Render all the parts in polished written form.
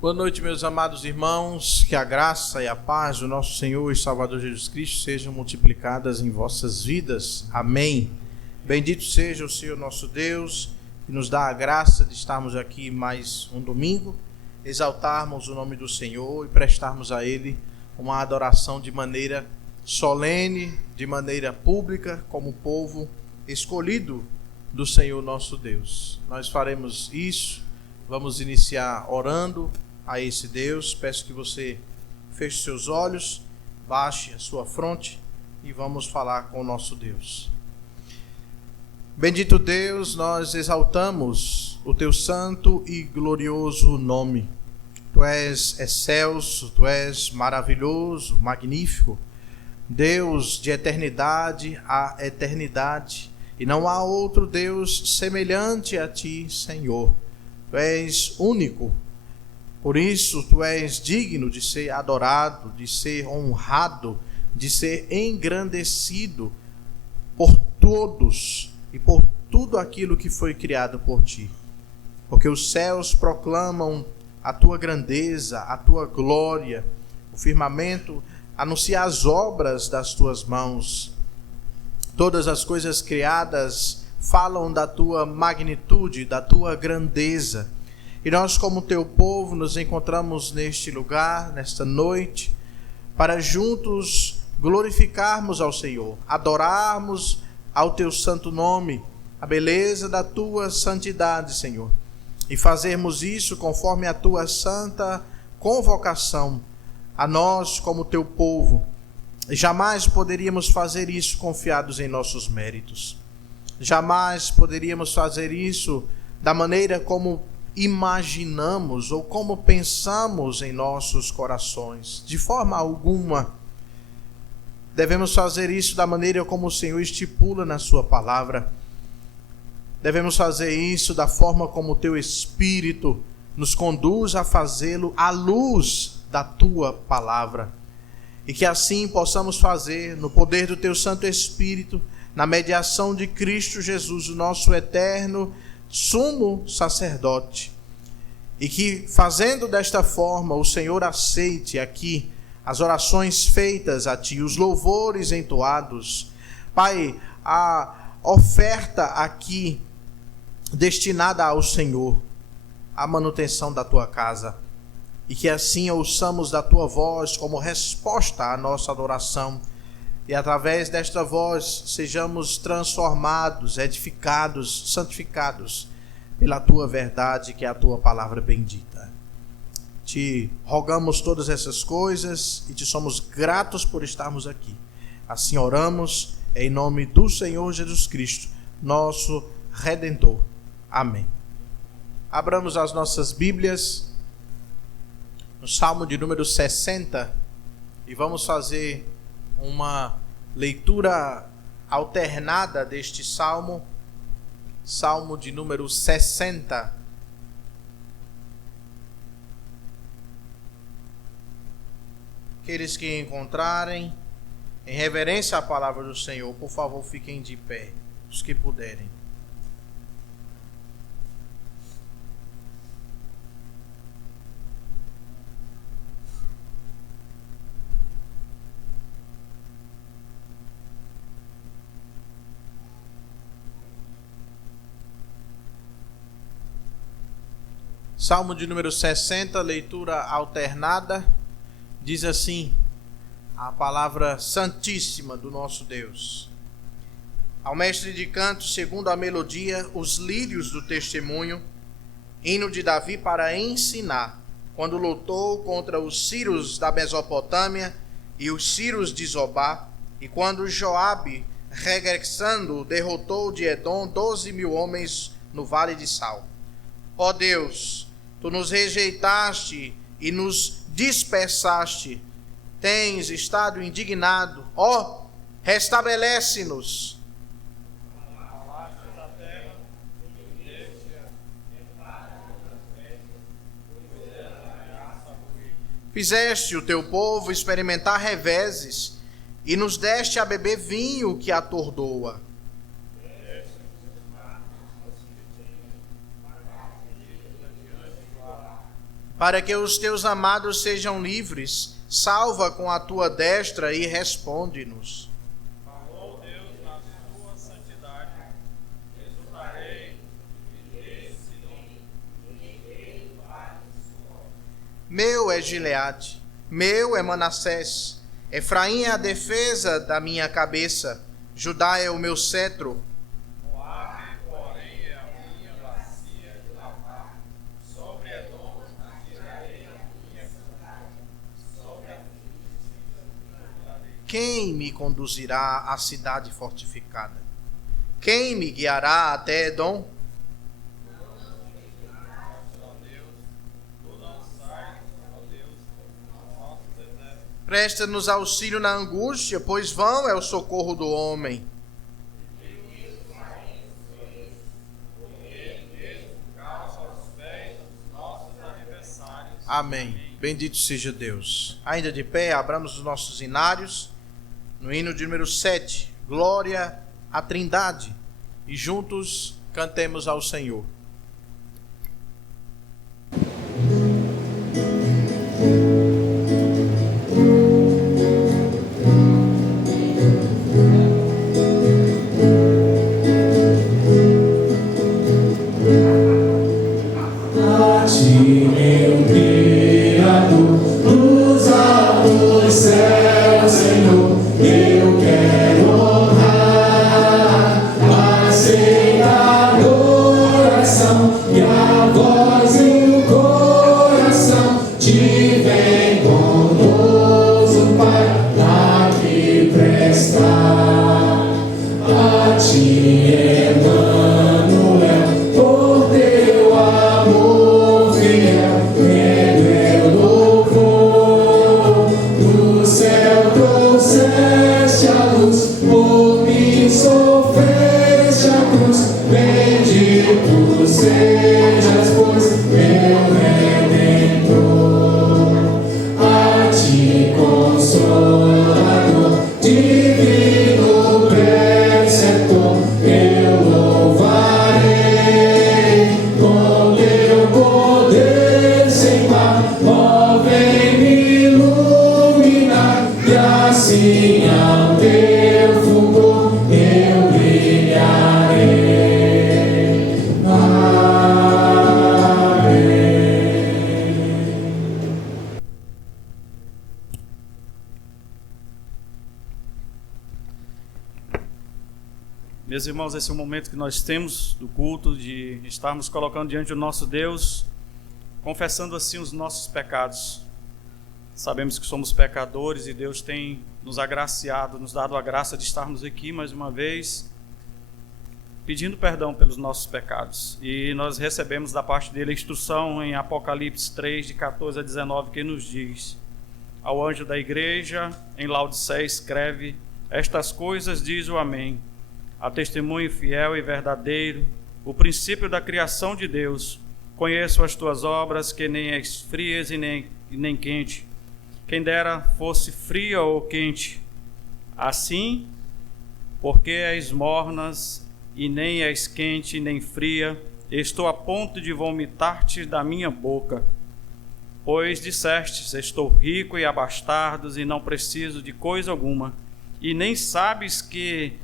Boa noite, meus amados irmãos, que a graça e a paz do nosso Senhor e Salvador Jesus Cristo sejam multiplicadas em vossas vidas. Amém. Bendito seja o Senhor nosso Deus, que nos dá a graça de estarmos aqui mais um domingo, exaltarmos o nome do Senhor e prestarmos a Ele uma adoração de maneira solene, de maneira pública, como povo escolhido do Senhor nosso Deus. Nós faremos isso, vamos iniciar orando a esse Deus. Peço que você feche seus olhos, baixe a sua fronte e vamos falar com o nosso Deus. Bendito Deus, nós exaltamos o teu santo e glorioso nome. Tu és excelso, tu és maravilhoso, magnífico, Deus de eternidade a eternidade, e não há outro Deus semelhante a ti, Senhor. Tu és único. Por isso, tu és digno de ser adorado, de ser honrado, de ser engrandecido por todos e por tudo aquilo que foi criado por ti. Porque os céus proclamam a tua grandeza, a tua glória, o firmamento anuncia as obras das tuas mãos. Todas as coisas criadas falam da tua magnitude, da tua grandeza. E nós, como teu povo, nos encontramos neste lugar, nesta noite, para juntos glorificarmos ao Senhor, adorarmos ao teu santo nome, a beleza da tua santidade, Senhor, e fazermos isso conforme a tua santa convocação a nós, como teu povo. Jamais poderíamos fazer isso confiados em nossos méritos. Jamais poderíamos fazer isso da maneira como imaginamos ou como pensamos em nossos corações. De forma alguma. Devemos fazer isso da maneira como o Senhor estipula na sua palavra. Devemos fazer isso da forma como o teu Espírito nos conduz a fazê-lo à luz da tua palavra. E que assim possamos fazer no poder do teu Santo Espírito, na mediação de Cristo Jesus, o nosso eterno sumo sacerdote, e que fazendo desta forma o Senhor aceite aqui as orações feitas a ti, os louvores entoados, Pai, a oferta aqui destinada ao Senhor, a manutenção da tua casa, e que assim ouçamos da tua voz como resposta à nossa adoração, e através desta voz sejamos transformados, edificados, santificados pela tua verdade, que é a tua palavra bendita. Te rogamos todas essas coisas e te somos gratos por estarmos aqui. Assim oramos em nome do Senhor Jesus Cristo, nosso Redentor. Amém. Abramos as nossas Bíblias no Salmo de número 60 e vamos fazer uma leitura alternada deste salmo, salmo de número 60. Aqueles que encontrarem, em reverência à palavra do Senhor, por favor, fiquem de pé, os que puderem. Salmo de número 60, leitura alternada, diz assim a palavra santíssima do nosso Deus. Ao mestre de canto, segundo a melodia, os lírios do testemunho, hino de Davi para ensinar, quando lutou contra os sírios da Mesopotâmia e os sírios de Zobá, e quando Joabe, regressando, derrotou de Edom 12.000 homens no vale de Sal. Ó Deus, tu nos rejeitaste e nos dispersaste. Tens estado indignado. Ó, restabelece-nos. Fizeste o teu povo experimentar reveses e nos deste a beber vinho que atordoa. Para que os teus amados sejam livres, salva com a tua destra e responde-nos. Falou Deus na sua santidade, exultarei nesse nome. Meu é Gileade, meu é Manassés, Efraim é a defesa da minha cabeça, Judá é o meu cetro. Moabe, porém, é a minha bacia de lavar, sobre Edom atirarei a minha sobre a Quem me conduzirá à cidade fortificada? Quem me guiará até Edom? Presta-nos auxílio na angústia, pois vão é o socorro do homem. Amém. Bendito seja Deus. Ainda de pé, abramos os nossos inários no hino de número 7, Glória à Trindade, e juntos cantemos ao Senhor. Meus irmãos, esse é o momento que nós temos do culto, de estarmos colocando diante do nosso Deus, confessando assim os nossos pecados. Sabemos que somos pecadores e Deus tem nos agraciado, nos dado a graça de estarmos aqui mais uma vez, pedindo perdão pelos nossos pecados. E nós recebemos da parte dele a instrução em Apocalipse 3, de 14 a 19, que nos diz: ao anjo da igreja em Laodiceia escreve: estas coisas diz o Amém, a testemunho fiel e verdadeiro, o princípio da criação de Deus. Conheço as tuas obras, que nem és frias e nem quente. Quem dera fosse fria ou quente. Assim, porque és mornas e nem és quente nem fria, estou a ponto de vomitar-te da minha boca. Pois dissestes: estou rico e abastardo e não preciso de coisa alguma, e nem sabes que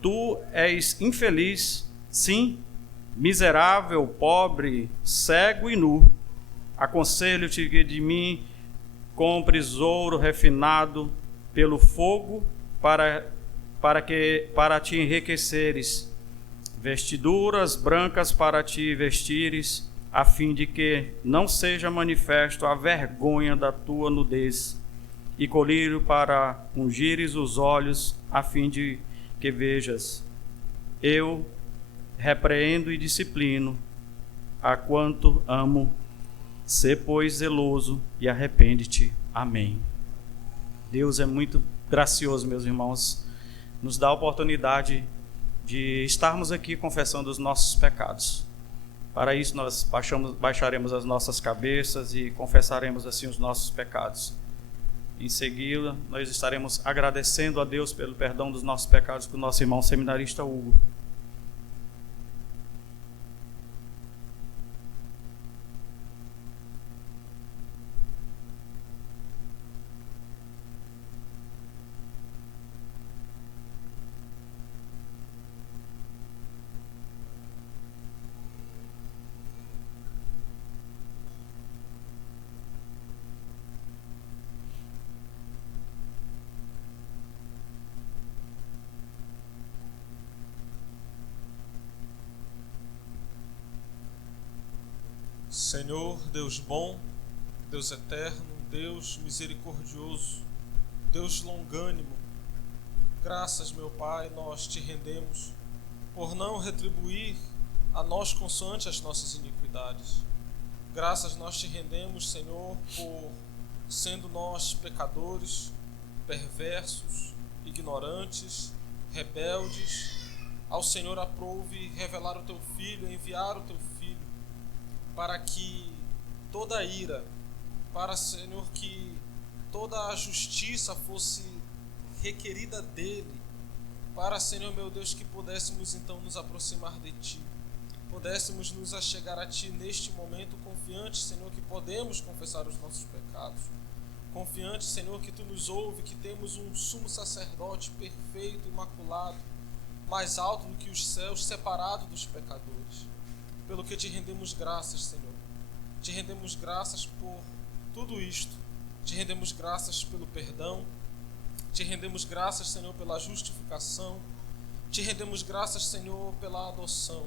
tu és infeliz, sim, miserável, pobre, cego e nu. Aconselho-te que de mim compres ouro refinado pelo fogo para te enriqueceres, vestiduras brancas para te vestires, a fim de que não seja manifesto a vergonha da tua nudez, e colírio para ungires os olhos, a fim de que vejas. Eu repreendo e disciplino a quanto amo. Sê, pois, zeloso e arrepende-te. Amém. Deus é muito gracioso, meus irmãos, nos dá a oportunidade de estarmos aqui confessando os nossos pecados. Para isso nós baixaremos as nossas cabeças e confessaremos assim os nossos pecados. Em seguida, nós estaremos agradecendo a Deus pelo perdão dos nossos pecados com o nosso irmão seminarista Hugo. Senhor, Deus bom, Deus eterno, Deus misericordioso, Deus longânimo, graças, meu Pai, nós te rendemos por não retribuir a nós consoante as nossas iniquidades. Graças nós te rendemos, Senhor, por sendo nós pecadores, perversos, ignorantes, rebeldes, ao Senhor aprouve revelar o teu Filho, enviar o teu Filho, para que toda a ira, para, Senhor, que toda a justiça fosse requerida dele, para, Senhor meu Deus, que pudéssemos então nos aproximar de ti, pudéssemos nos achegar a ti neste momento, confiantes, Senhor, que podemos confessar os nossos pecados, confiantes, Senhor, que tu nos ouve, que temos um sumo sacerdote perfeito, imaculado, mais alto do que os céus, separado dos pecadores, pelo que te rendemos graças, Senhor. Te rendemos graças por tudo isto, te rendemos graças pelo perdão, te rendemos graças, Senhor, pela justificação, te rendemos graças, Senhor, pela adoção,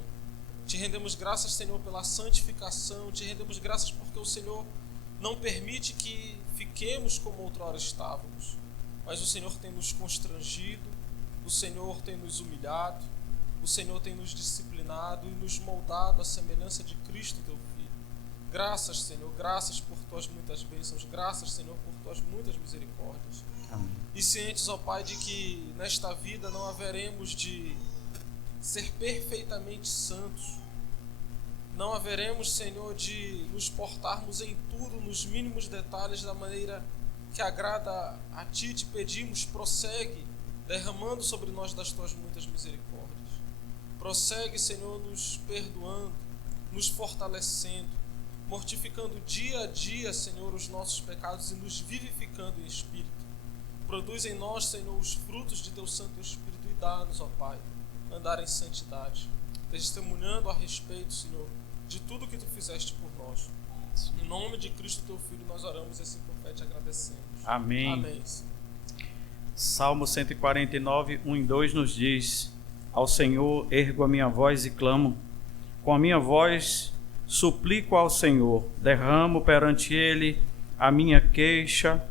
te rendemos graças, Senhor, pela santificação, te rendemos graças porque o Senhor não permite que fiquemos como outrora estávamos, mas o Senhor tem nos constrangido, o Senhor tem nos humilhado, o Senhor tem nos disciplinado e nos moldado à semelhança de Cristo, teu Filho. Graças, Senhor, graças por tuas muitas bênçãos, graças, Senhor, por tuas muitas misericórdias. Amém. E cientes, ó Pai, de que nesta vida não haveremos de ser perfeitamente santos, não haveremos, Senhor, de nos portarmos em tudo, nos mínimos detalhes, da maneira que agrada a Ti. Te pedimos, prossegue derramando sobre nós das tuas muitas misericórdias. Prossegue, Senhor, nos perdoando, nos fortalecendo, mortificando dia a dia, Senhor, os nossos pecados e nos vivificando em espírito. Produz em nós, Senhor, os frutos de teu Santo Espírito e dá-nos, ó Pai, andar em santidade, testemunhando a respeito, Senhor, de tudo que tu fizeste por nós. Em nome de Cristo, teu Filho, nós oramos e assim por fé te agradecemos. Amém. Amém, Senhor. Salmo 149, 1 e 2 nos diz: Ao Senhor ergo a minha voz e clamo, com a minha voz suplico ao Senhor, derramo perante Ele a minha queixa,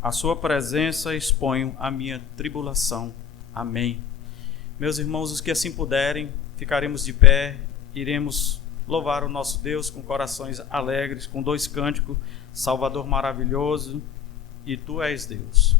a sua presença exponho a minha tribulação. Amém. Meus irmãos, os que assim puderem, ficaremos de pé, iremos louvar o nosso Deus com corações alegres, com 2 cânticos: Salvador maravilhoso e Tu és Deus.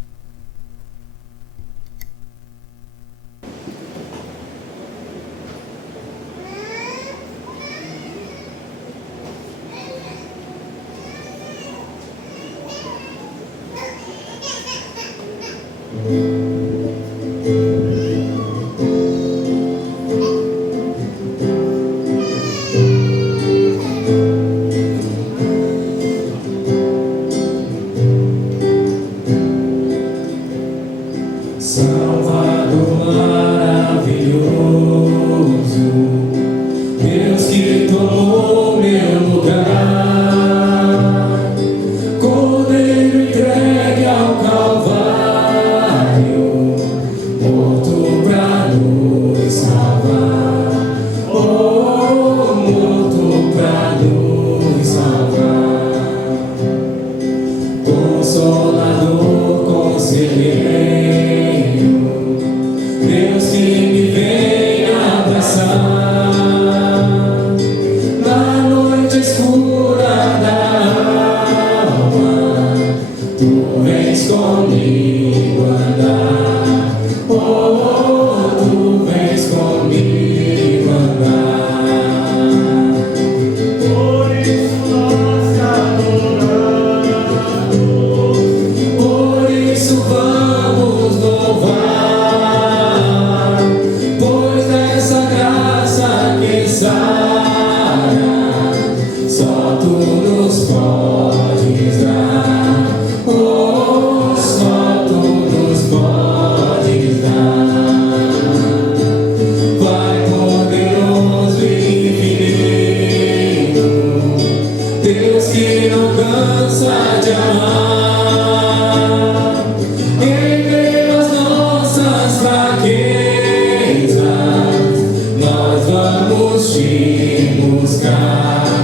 Nós vamos te buscar.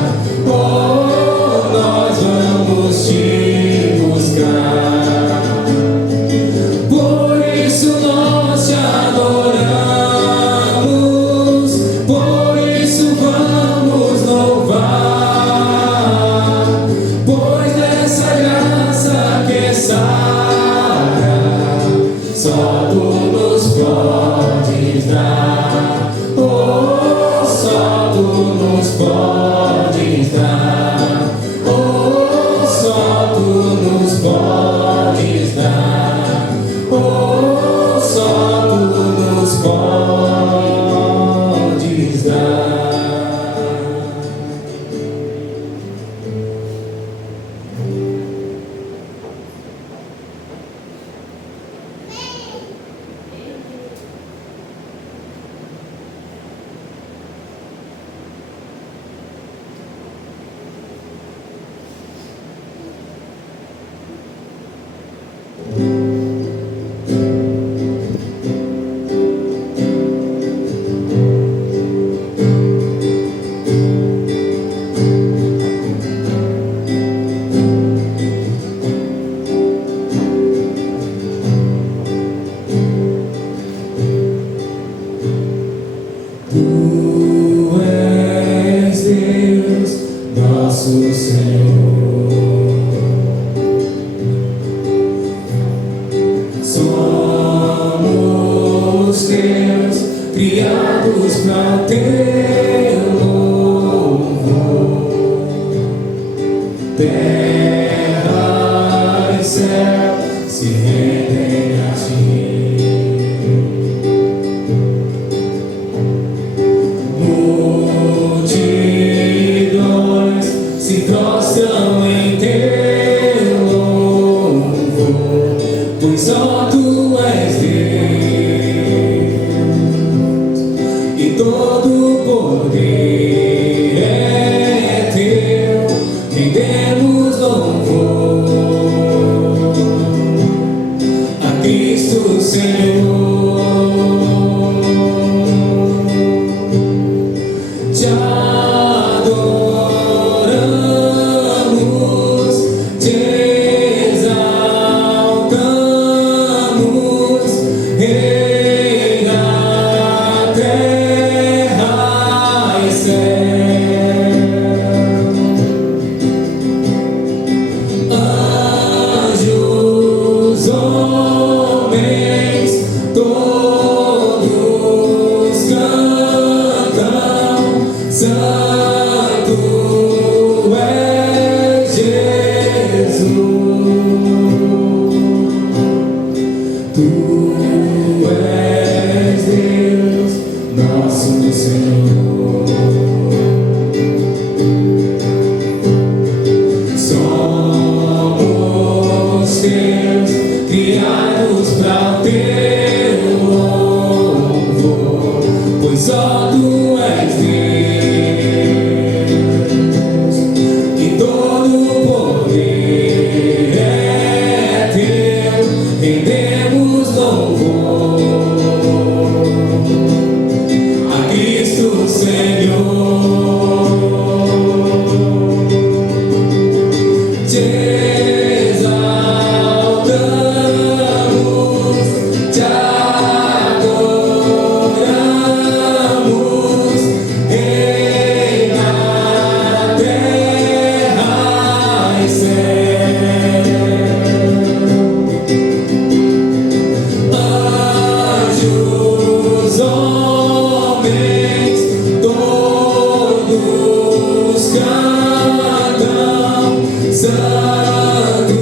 Tu és Deus, nosso Senhor. Somos teus, criados para o teu louvor. Terra e céu se rendem a ti. Multidões se prostram em teu louvor, pois só tu és Deus e todo poder é teu. Rendemos louvor a Cristo Senhor. Te adoramos, te exaltamos, Rei da terra e céu. Anjos, homens, todos cantam, Santo é Jesus. Tu és Deus, nosso Senhor. Somos teus, criados para o teu louvor, pois só tu és Deus e todo poder é teu. Rendemos louvor a Cristo Senhor. Te exaltamos, te adoramos, Rei da terra e céu. Anjos, homens, todos cantam, Santo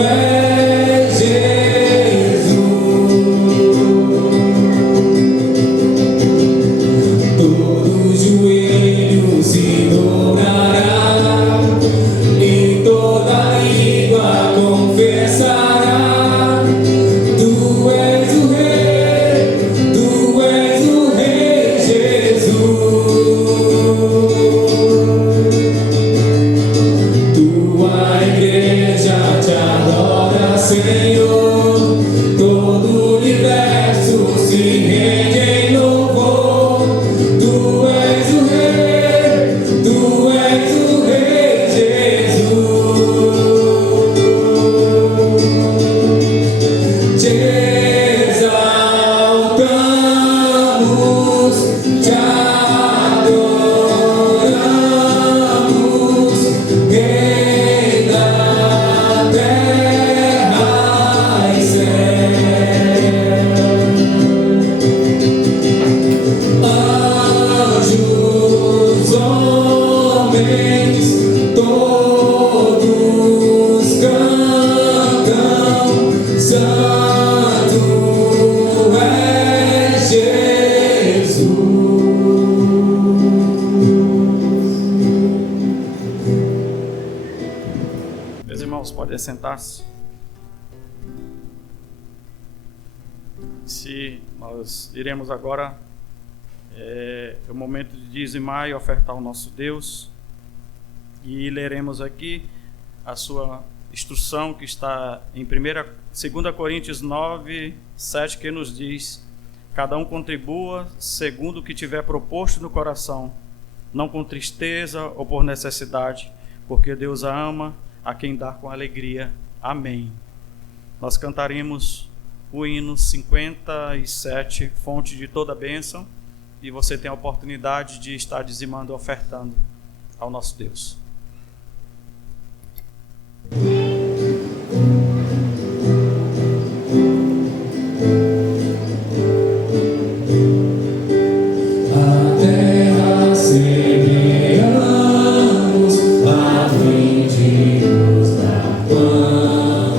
é Jesus. Todo joelho se dobrará e toda língua confessará: Tu és o Rei Jesus. Tua igreja te adora, Senhor. Todo o universo se rende em louvor. Tu és o Rei Jesus. Te exaltamos, te adoramos, Rei da terra e céu. Anjos, homens, todos cantam, Santo é Jesus. Meus irmãos, podem sentar-se. Se nós iremos agora, é o momento de dizimar e ofertar ao nosso Deus, e leremos aqui a sua instrução que está em 2 Coríntios 9, 7, que nos diz: cada um contribua segundo o que tiver proposto no coração, não com tristeza ou por necessidade, porque Deus ama a quem dá com alegria. Amém. Nós cantaremos o hino 57, Fonte de toda bênção, e você tem a oportunidade de estar dizimando e ofertando ao nosso Deus. A terra semeamos, a fim de nos dar pão,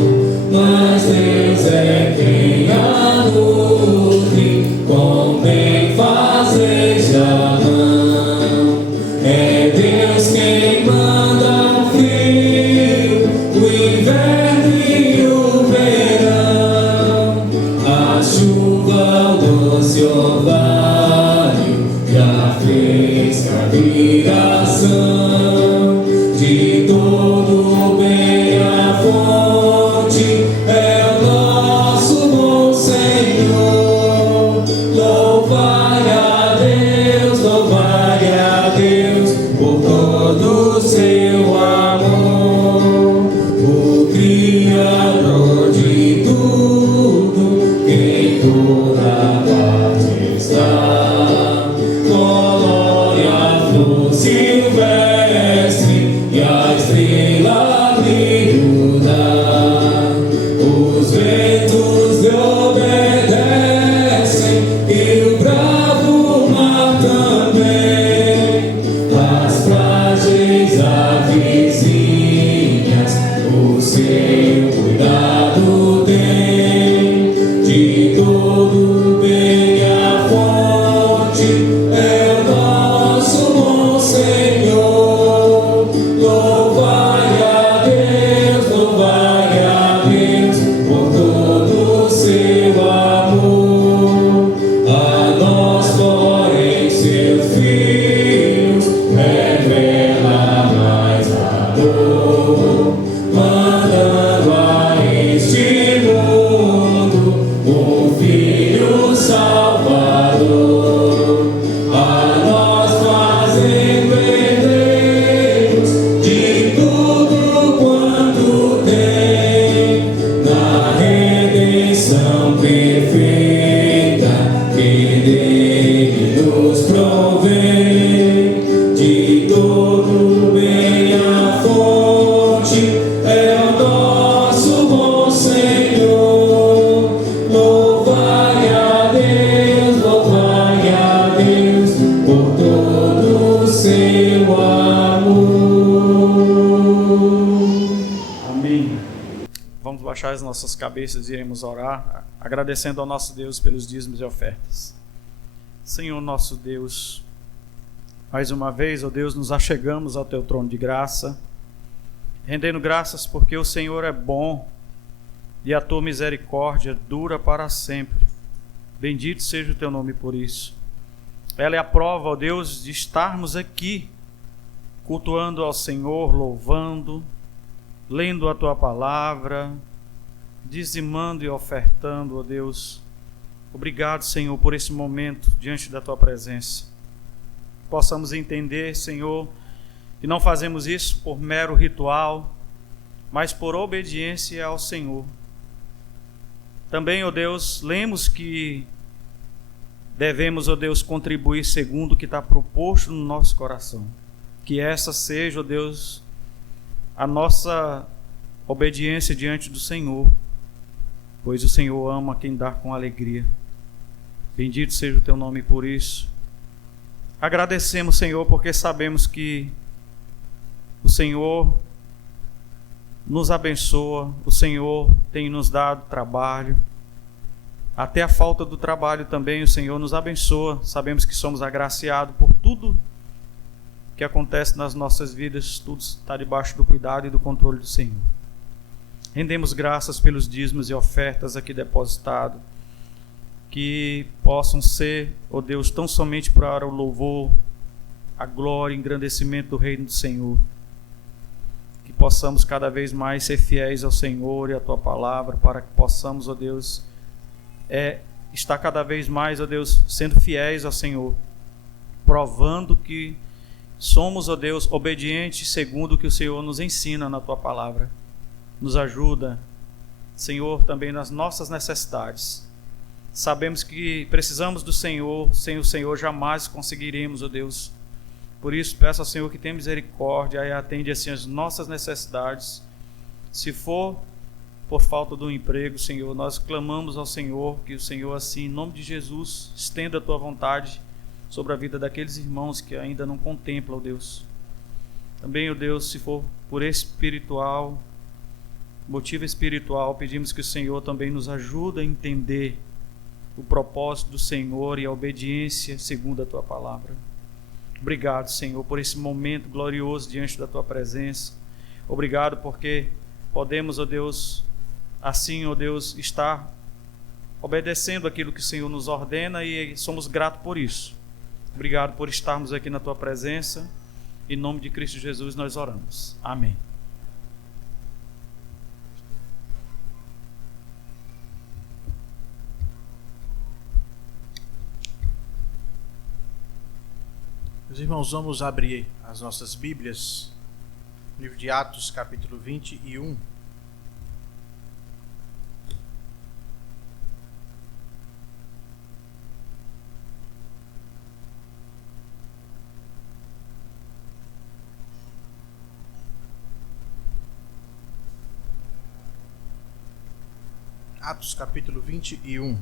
mas Deus é quem a nutre, com bem fazeja mão. É Deus quem manda o frio, o inverno e o verão, a chuva, o doce orvalho e a fresca viração. De todo bem a fonte é o nosso bom Senhor. Louvai a Deus por todo o seu amor, o Criador de tudo, que em toda parte está. Colore a flor silvestre e a estrela brilho dá. Os ventos lhe obedecem e o bravo mar também. As frágeis avezinhas o seu cuidado tem. De todo bem a fonte é o nosso bom Senhor. Louvai a Deus por todo o seu amor. A nós, porém, seus filhos, revela mais amor, mandando a este mundo um Filho Salvador. A nós fazendo herdeiros de tudo quanto tem, na redenção perfeita que dele nos provém. De todo bem a fonte é o nosso bom Senhor. Louvai a Deus por todo o seu amor. Amém. Vamos baixar as nossas cabeças e iremos orar, agradecendo ao nosso Deus pelos dízimos e ofertas. Senhor nosso Deus, mais uma vez, ó Deus, nos achegamos ao Teu trono de graça, rendendo graças porque o Senhor é bom e a Tua misericórdia dura para sempre. Bendito seja o Teu nome por isso. Ela é a prova, ó Deus, de estarmos aqui, cultuando ao Senhor, louvando, lendo a Tua palavra, dizimando e ofertando, ó Deus. Obrigado, Senhor, por esse momento diante da Tua presença. Possamos entender, Senhor, que não fazemos isso por mero ritual, mas por obediência ao Senhor. Também, ó Deus, lemos que devemos, ó Deus, contribuir segundo o que está proposto no nosso coração. Que essa seja, ó Deus, a nossa obediência diante do Senhor, pois o Senhor ama quem dá com alegria. Bendito seja o Teu nome por isso. Agradecemos, Senhor, porque sabemos que o Senhor nos abençoa, o Senhor tem nos dado trabalho. Até a falta do trabalho também o Senhor nos abençoa. Sabemos que somos agraciados por tudo que acontece nas nossas vidas, tudo está debaixo do cuidado e do controle do Senhor. Rendemos graças pelos dízimos e ofertas aqui depositados, que possam ser, ó Deus, tão somente para o louvor, a glória e engrandecimento do reino do Senhor. Que possamos cada vez mais ser fiéis ao Senhor e à Tua palavra, para que possamos, ó Deus, estar cada vez mais, ó Deus, sendo fiéis ao Senhor, provando que somos, ó Deus, obedientes segundo o que o Senhor nos ensina na Tua palavra. Nos ajuda, Senhor, também nas nossas necessidades. Sabemos que precisamos do Senhor, sem o Senhor jamais conseguiremos, ó Deus. Por isso, peço ao Senhor que tenha misericórdia e atende assim as nossas necessidades. Se for por falta do emprego, Senhor, nós clamamos ao Senhor que o Senhor, assim, em nome de Jesus, estenda a Tua vontade sobre a vida daqueles irmãos que ainda não contemplam, ó Deus. Também, ó Deus, se for por motivo espiritual, pedimos que o Senhor também nos ajude a entender o propósito do Senhor e a obediência segundo a Tua palavra. Obrigado, Senhor, por esse momento glorioso diante da Tua presença. Obrigado porque podemos, ó Deus, assim, ó Deus, estar obedecendo aquilo que o Senhor nos ordena e somos gratos por isso. Obrigado por estarmos aqui na Tua presença. Em nome de Cristo Jesus nós oramos. Amém. Meus irmãos, vamos abrir as nossas Bíblias, livro de Atos, capítulo 21. Atos, capítulo 21.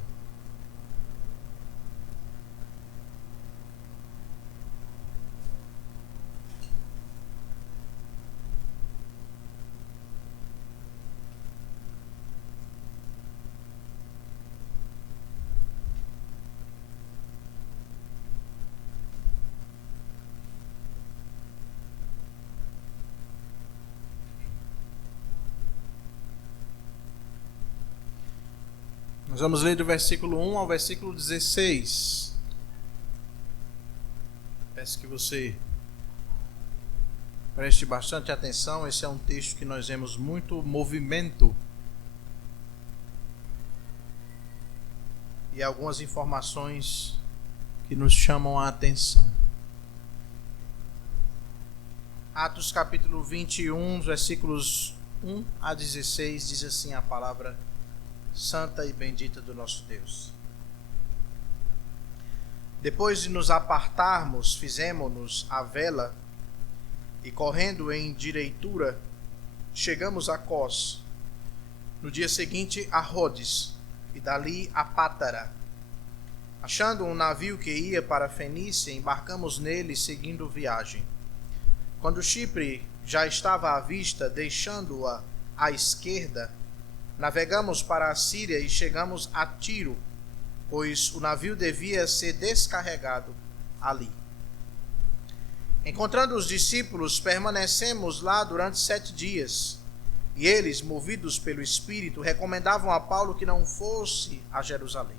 Nós vamos ler do versículo 1 ao versículo 16. Peço que você preste bastante atenção. Esse é um texto que nós vemos muito movimento e algumas informações que nos chamam a atenção. Atos capítulo 21, versículos 1 a 16, diz assim a palavra santa e bendita do nosso Deus. Depois de nos apartarmos, fizemo-nos à vela e, correndo em direitura, chegamos a Cós. No dia seguinte a Rhodes e dali a Pátara. Achando um navio que ia para a Fenícia, embarcamos nele seguindo viagem. Quando Chipre já estava à vista, deixando-a à esquerda, navegamos para a Síria e chegamos a Tiro, pois o navio devia ser descarregado ali. Encontrando os discípulos, permanecemos lá durante 7 dias, e eles, movidos pelo Espírito, recomendavam a Paulo que não fosse a Jerusalém.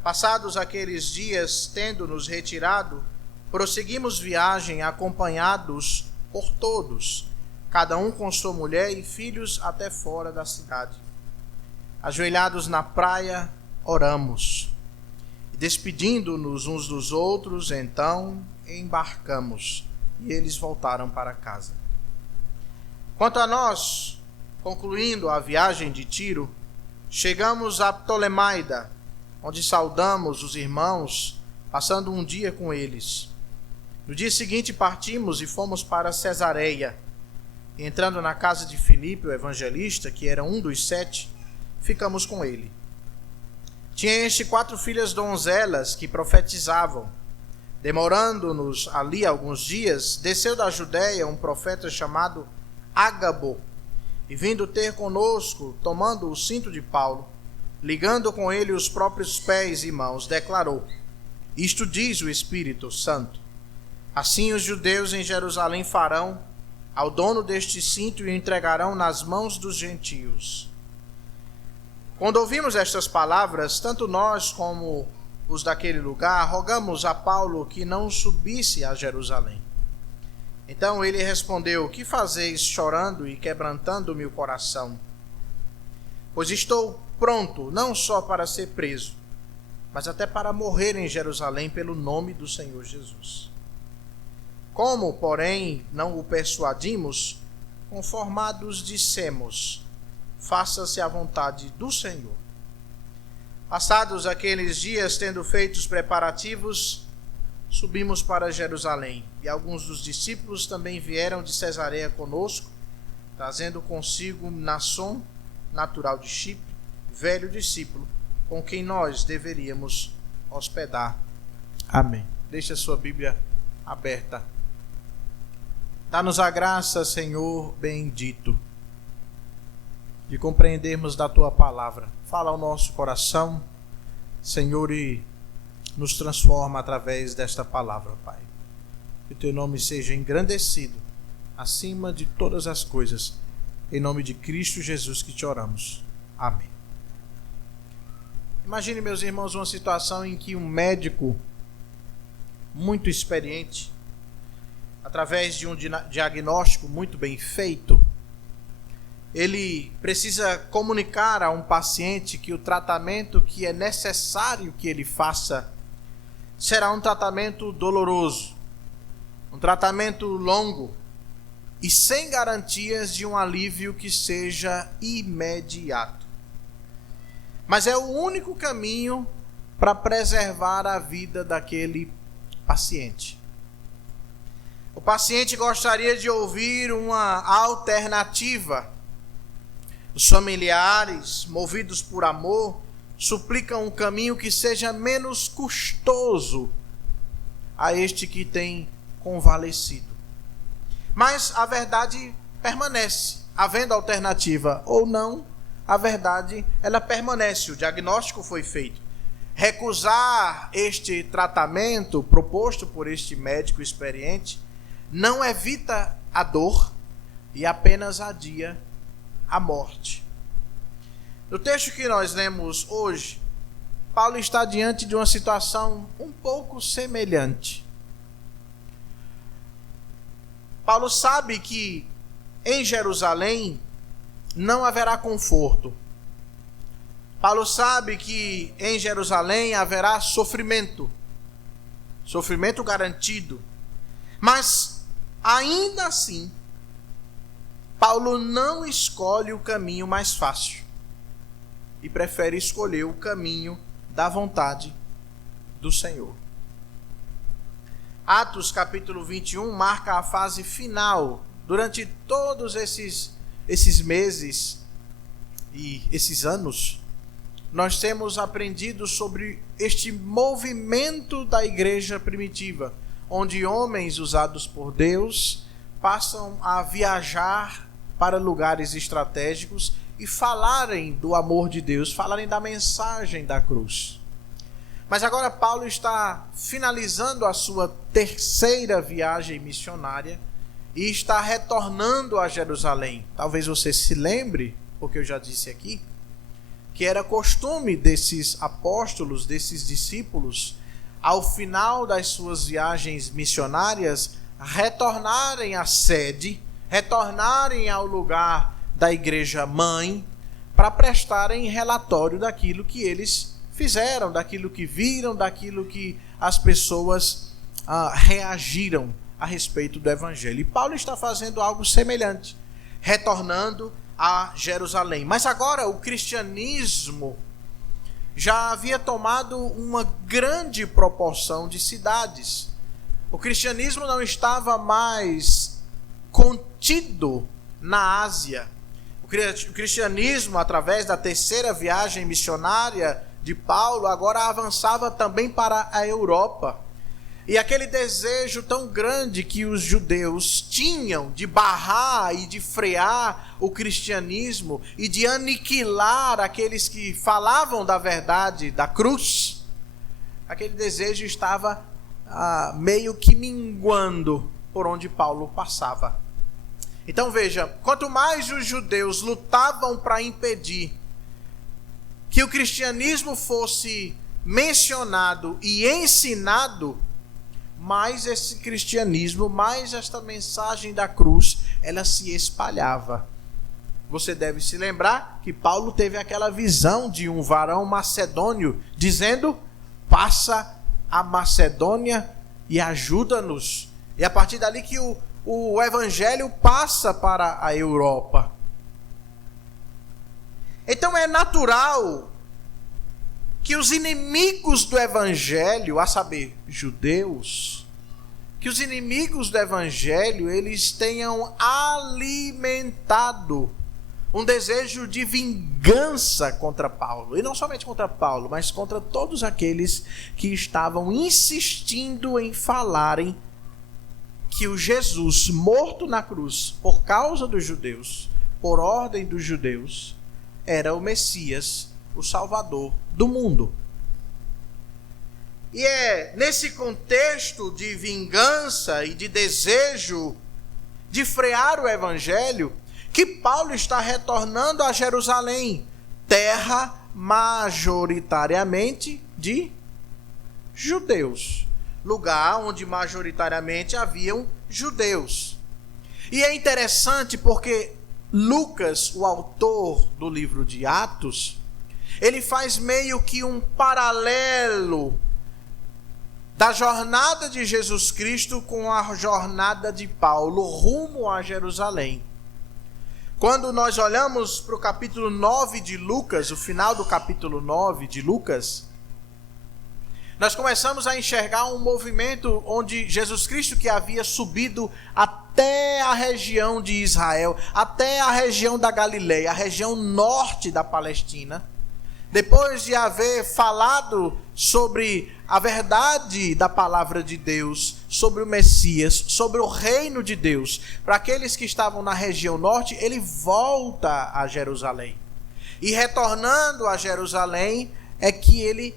Passados aqueles dias, tendo-nos retirado, prosseguimos viagem acompanhados por todos, cada um com sua mulher e filhos até fora da cidade. Ajoelhados na praia, oramos. E despedindo-nos uns dos outros, então embarcamos, e eles voltaram para casa. Quanto a nós, concluindo a viagem de Tiro, chegamos a Ptolemaida, onde saudamos os irmãos, passando um dia com eles. No dia seguinte partimos e fomos para Cesareia. Entrando na casa de Filipe, o evangelista, que era um dos 7, ficamos com ele. Tinha este 4 filhas donzelas que profetizavam. Demorando-nos ali alguns dias, desceu da Judéia um profeta chamado Ágabo, e vindo ter conosco, tomando o cinto de Paulo, ligando com ele os próprios pés e mãos, declarou: Isto diz o Espírito Santo. Assim os judeus em Jerusalém farão ao dono deste cinto e o entregarão nas mãos dos gentios. Quando ouvimos estas palavras, tanto nós como os daquele lugar, rogamos a Paulo que não subisse a Jerusalém. Então ele respondeu: Que fazeis chorando e quebrantando-me o coração? Pois estou pronto não só para ser preso, mas até para morrer em Jerusalém pelo nome do Senhor Jesus. Como, porém, não o persuadimos, conformados dissemos: Faça-se a vontade do Senhor. Passados aqueles dias, tendo feito os preparativos, subimos para Jerusalém. E alguns dos discípulos também vieram de Cesareia conosco, trazendo consigo Mnasson, natural de Chipre, velho discípulo, com quem nós deveríamos hospedar. Amém. Deixe a sua Bíblia aberta. Dá-nos a graça, Senhor bendito, de compreendermos da Tua palavra. Fala ao nosso coração, Senhor, e nos transforma através desta palavra, Pai. Que o Teu nome seja engrandecido acima de todas as coisas. Em nome de Cristo Jesus que te oramos. Amém. Imagine, meus irmãos, uma situação em que um médico muito experiente, através de um diagnóstico muito bem feito, ele precisa comunicar a um paciente que o tratamento que é necessário que ele faça será um tratamento doloroso, um tratamento longo e sem garantias de um alívio que seja imediato. Mas é o único caminho para preservar a vida daquele paciente. O paciente gostaria de ouvir uma alternativa. Os familiares, movidos por amor, suplicam um caminho que seja menos custoso a este que tem convalescido. Mas a verdade permanece. Havendo alternativa ou não, a verdade ela permanece. O diagnóstico foi feito. Recusar este tratamento proposto por este médico experiente não evita a dor e apenas adia a morte. No texto que nós lemos hoje, Paulo está diante de uma situação um pouco semelhante. Paulo sabe que em Jerusalém não haverá conforto. Paulo sabe que em Jerusalém haverá sofrimento. Sofrimento garantido. Mas, ainda assim, Paulo não escolhe o caminho mais fácil e prefere escolher o caminho da vontade do Senhor. Atos capítulo 21 marca a fase final. Durante todos esses meses e esses anos, nós temos aprendido sobre este movimento da igreja primitiva, onde homens usados por Deus passam a viajar para lugares estratégicos e falarem do amor de Deus, falarem da mensagem da cruz. Mas agora Paulo está finalizando a sua terceira viagem missionária e está retornando a Jerusalém. Talvez você se lembre, porque eu já disse aqui, que era costume desses apóstolos, desses discípulos, ao final das suas viagens missionárias, retornarem à sede, retornarem ao lugar da igreja mãe, para prestarem relatório daquilo que eles fizeram, daquilo que viram, daquilo que as pessoas reagiram a respeito do Evangelho. E Paulo está fazendo algo semelhante, retornando a Jerusalém. Mas agora o cristianismo já havia tomado uma grande proporção de cidades. O cristianismo não estava mais contido na Ásia. O cristianismo, através da terceira viagem missionária de Paulo, agora avançava também para a Europa. E aquele desejo tão grande que os judeus tinham de barrar e de frear o cristianismo e de aniquilar aqueles que falavam da verdade da cruz, aquele desejo estava meio que minguando por onde Paulo passava. Então veja, quanto mais os judeus lutavam para impedir que o cristianismo fosse mencionado e ensinado, mais esse cristianismo, mais esta mensagem da cruz, ela se espalhava. Você deve se lembrar que Paulo teve aquela visão de um varão macedônio, dizendo: passa a Macedônia e ajuda-nos. E a partir dali que o evangelho passa para a Europa. Então é natural que os inimigos do evangelho, a saber, judeus, que os inimigos do evangelho, eles tenham alimentado um desejo de vingança contra Paulo. E não somente contra Paulo, mas contra todos aqueles que estavam insistindo em falarem que o Jesus morto na cruz, por causa dos judeus, por ordem dos judeus, era o Messias, o Salvador do mundo. E é nesse contexto de vingança e de desejo de frear o evangelho que Paulo está retornando a Jerusalém, terra majoritariamente de judeus, lugar onde majoritariamente haviam judeus. E é interessante porque Lucas, o autor do livro de Atos, ele faz meio que um paralelo da jornada de Jesus Cristo com a jornada de Paulo rumo a Jerusalém. Quando nós olhamos para o capítulo 9 de Lucas, o final do capítulo 9 de Lucas, nós começamos a enxergar um movimento onde Jesus Cristo, que havia subido até a região de Israel, até a região da Galileia, a região norte da Palestina, depois de haver falado sobre a verdade da palavra de Deus, sobre o Messias, sobre o reino de Deus, para aqueles que estavam na região norte, ele volta a Jerusalém. E retornando a Jerusalém, é que ele,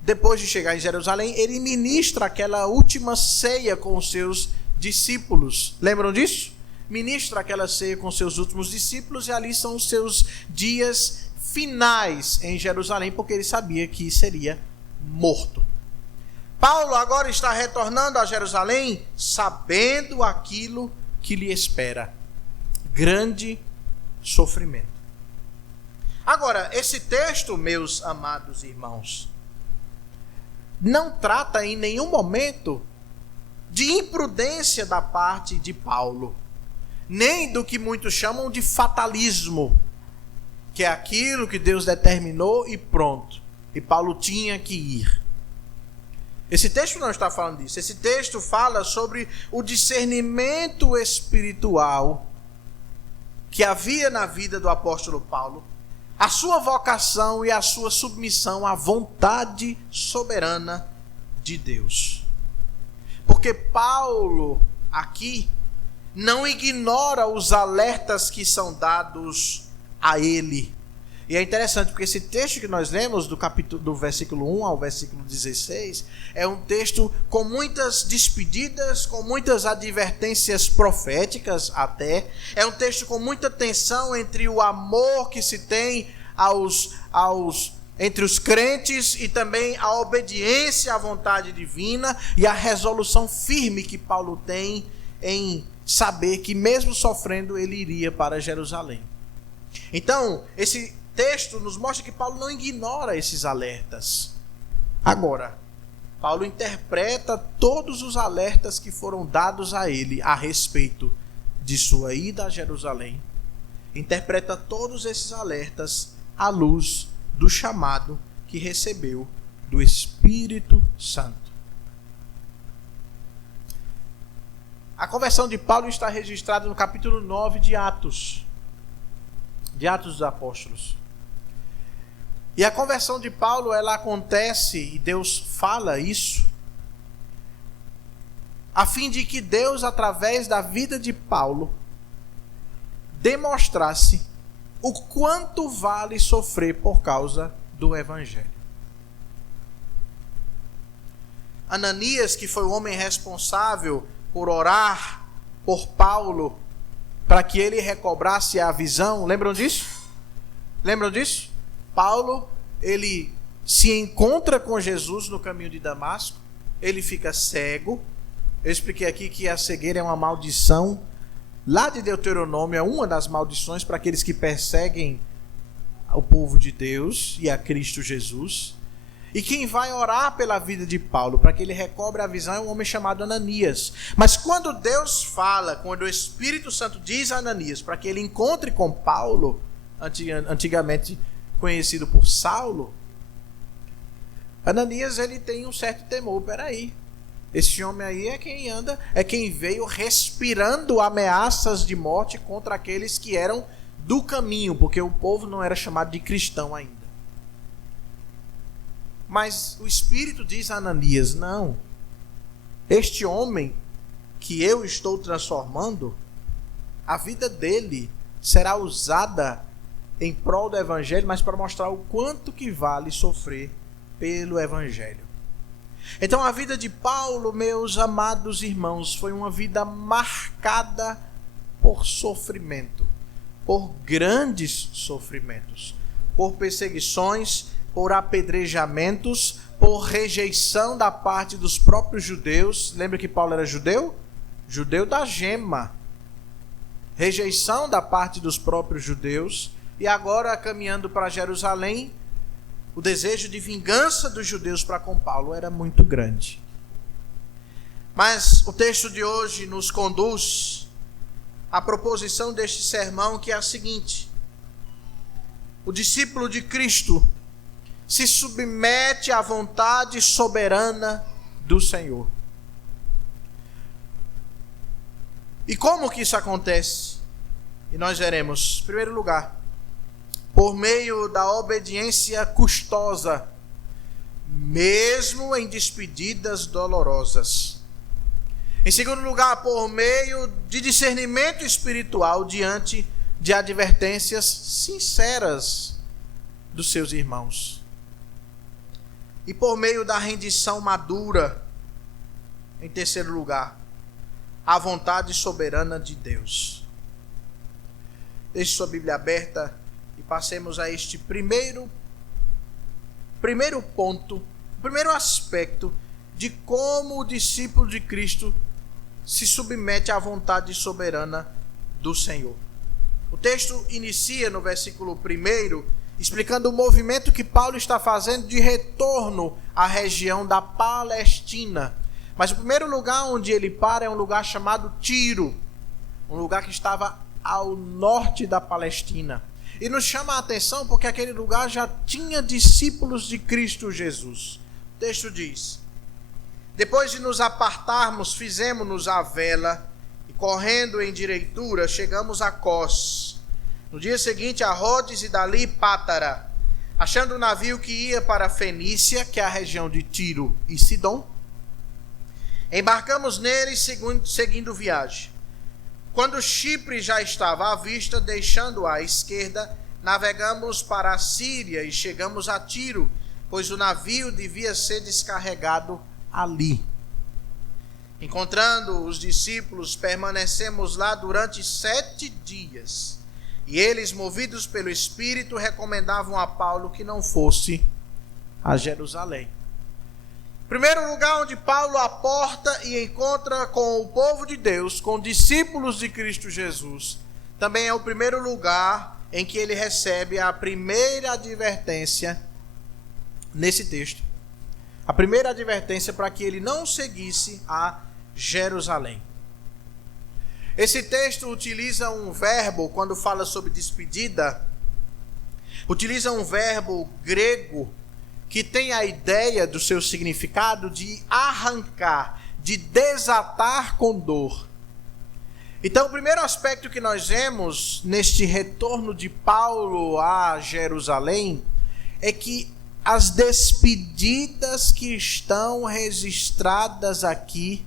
depois de chegar em Jerusalém, ele ministra aquela última ceia com os seus discípulos. Lembram disso? Ministra aquela ceia com os seus últimos discípulos, e ali são os seus dias finais em Jerusalém, porque ele sabia que seria morto. Paulo agora está retornando a Jerusalém, sabendo aquilo que lhe espera: grande sofrimento. Agora, esse texto, meus amados irmãos, não trata em nenhum momento de imprudência da parte de Paulo, nem do que muitos chamam de fatalismo, que é aquilo que Deus determinou e pronto, e Paulo tinha que ir. Esse texto não está falando disso. Esse texto fala sobre o discernimento espiritual que havia na vida do apóstolo Paulo, a sua vocação e a sua submissão à vontade soberana de Deus. Porque Paulo aqui não ignora os alertas que são dados a ele. E é interessante porque esse texto que nós lemos do versículo 1 ao versículo 16 é um texto com muitas despedidas, com muitas advertências proféticas até. É um texto com muita tensão entre o amor que se tem entre os crentes e também a obediência à vontade divina e a resolução firme que Paulo tem em saber que mesmo sofrendo ele iria para Jerusalém. Então, esse texto nos mostra que Paulo não ignora esses alertas. Agora, Paulo interpreta todos os alertas que foram dados a ele a respeito de sua ida a Jerusalém. Interpreta todos esses alertas à luz do chamado que recebeu do Espírito Santo. A conversão de Paulo está registrada no capítulo 9 de Atos dos Apóstolos. E a conversão de Paulo, ela acontece, e Deus fala isso, a fim de que Deus, através da vida de Paulo, demonstrasse o quanto vale sofrer por causa do Evangelho. Ananias, que foi o homem responsável por orar por Paulo, para que ele recobrasse a visão, lembram disso? Lembram disso? Paulo, ele se encontra com Jesus no caminho de Damasco, ele fica cego. Eu expliquei aqui que a cegueira é uma maldição, lá de Deuteronômio, é uma das maldições para aqueles que perseguem o povo de Deus e a Cristo Jesus. E quem vai orar pela vida de Paulo, para que ele recobre a visão, é um homem chamado Ananias. Mas quando Deus fala, quando o Espírito Santo diz a Ananias para que ele encontre com Paulo, antigamente conhecido por Saulo, Ananias, ele tem um certo temor. Peraí, esse homem aí é quem veio respirando ameaças de morte contra aqueles que eram do caminho, porque o povo não era chamado de cristão ainda. Mas o Espírito diz a Ananias: não, este homem que eu estou transformando, a vida dele será usada em prol do Evangelho, mas para mostrar o quanto que vale sofrer pelo Evangelho. Então a vida de Paulo, meus amados irmãos, foi uma vida marcada por sofrimento, por grandes sofrimentos, por perseguições, por apedrejamentos, por rejeição da parte dos próprios judeus. Lembra que Paulo era judeu? Judeu da gema. Rejeição da parte dos próprios judeus. E agora, caminhando para Jerusalém, o desejo de vingança dos judeus para com Paulo era muito grande. Mas o texto de hoje nos conduz à proposição deste sermão, que é a seguinte: o discípulo de Cristo se submete à vontade soberana do Senhor. E como que isso acontece? E nós veremos, em primeiro lugar, por meio da obediência custosa, mesmo em despedidas dolorosas. Em segundo lugar, por meio de discernimento espiritual diante de advertências sinceras dos seus irmãos. E por meio da rendição madura, em terceiro lugar, à vontade soberana de Deus. Deixe sua Bíblia aberta e passemos a este primeiro ponto, primeiro aspecto de como o discípulo de Cristo se submete à vontade soberana do Senhor. O texto inicia no versículo 1, explicando o movimento que Paulo está fazendo de retorno à região da Palestina. Mas o primeiro lugar onde ele para é um lugar chamado Tiro, um lugar que estava ao norte da Palestina. E nos chama a atenção porque aquele lugar já tinha discípulos de Cristo Jesus. O texto diz: depois de nos apartarmos, fizemos-nos à vela, e correndo em direitura, chegamos a Cós. No dia seguinte a Rodes e dali Pátara. Achando um navio que ia para Fenícia, que é a região de Tiro e Sidom, embarcamos nele seguindo viagem. Quando Chipre já estava à vista, deixando à esquerda, navegamos para a Síria e chegamos a Tiro, pois o navio devia ser descarregado ali. Encontrando os discípulos, permanecemos lá durante 7 dias. E eles, movidos pelo Espírito, recomendavam a Paulo que não fosse a Jerusalém. Primeiro lugar onde Paulo aporta e encontra com o povo de Deus, com discípulos de Cristo Jesus, também é o primeiro lugar em que ele recebe a primeira advertência nesse texto. A primeira advertência para que ele não seguisse a Jerusalém. Esse texto utiliza um verbo, quando fala sobre despedida, utiliza um verbo grego que tem a ideia do seu significado de arrancar, de desatar com dor. Então, o primeiro aspecto que nós vemos neste retorno de Paulo a Jerusalém é que as despedidas que estão registradas aqui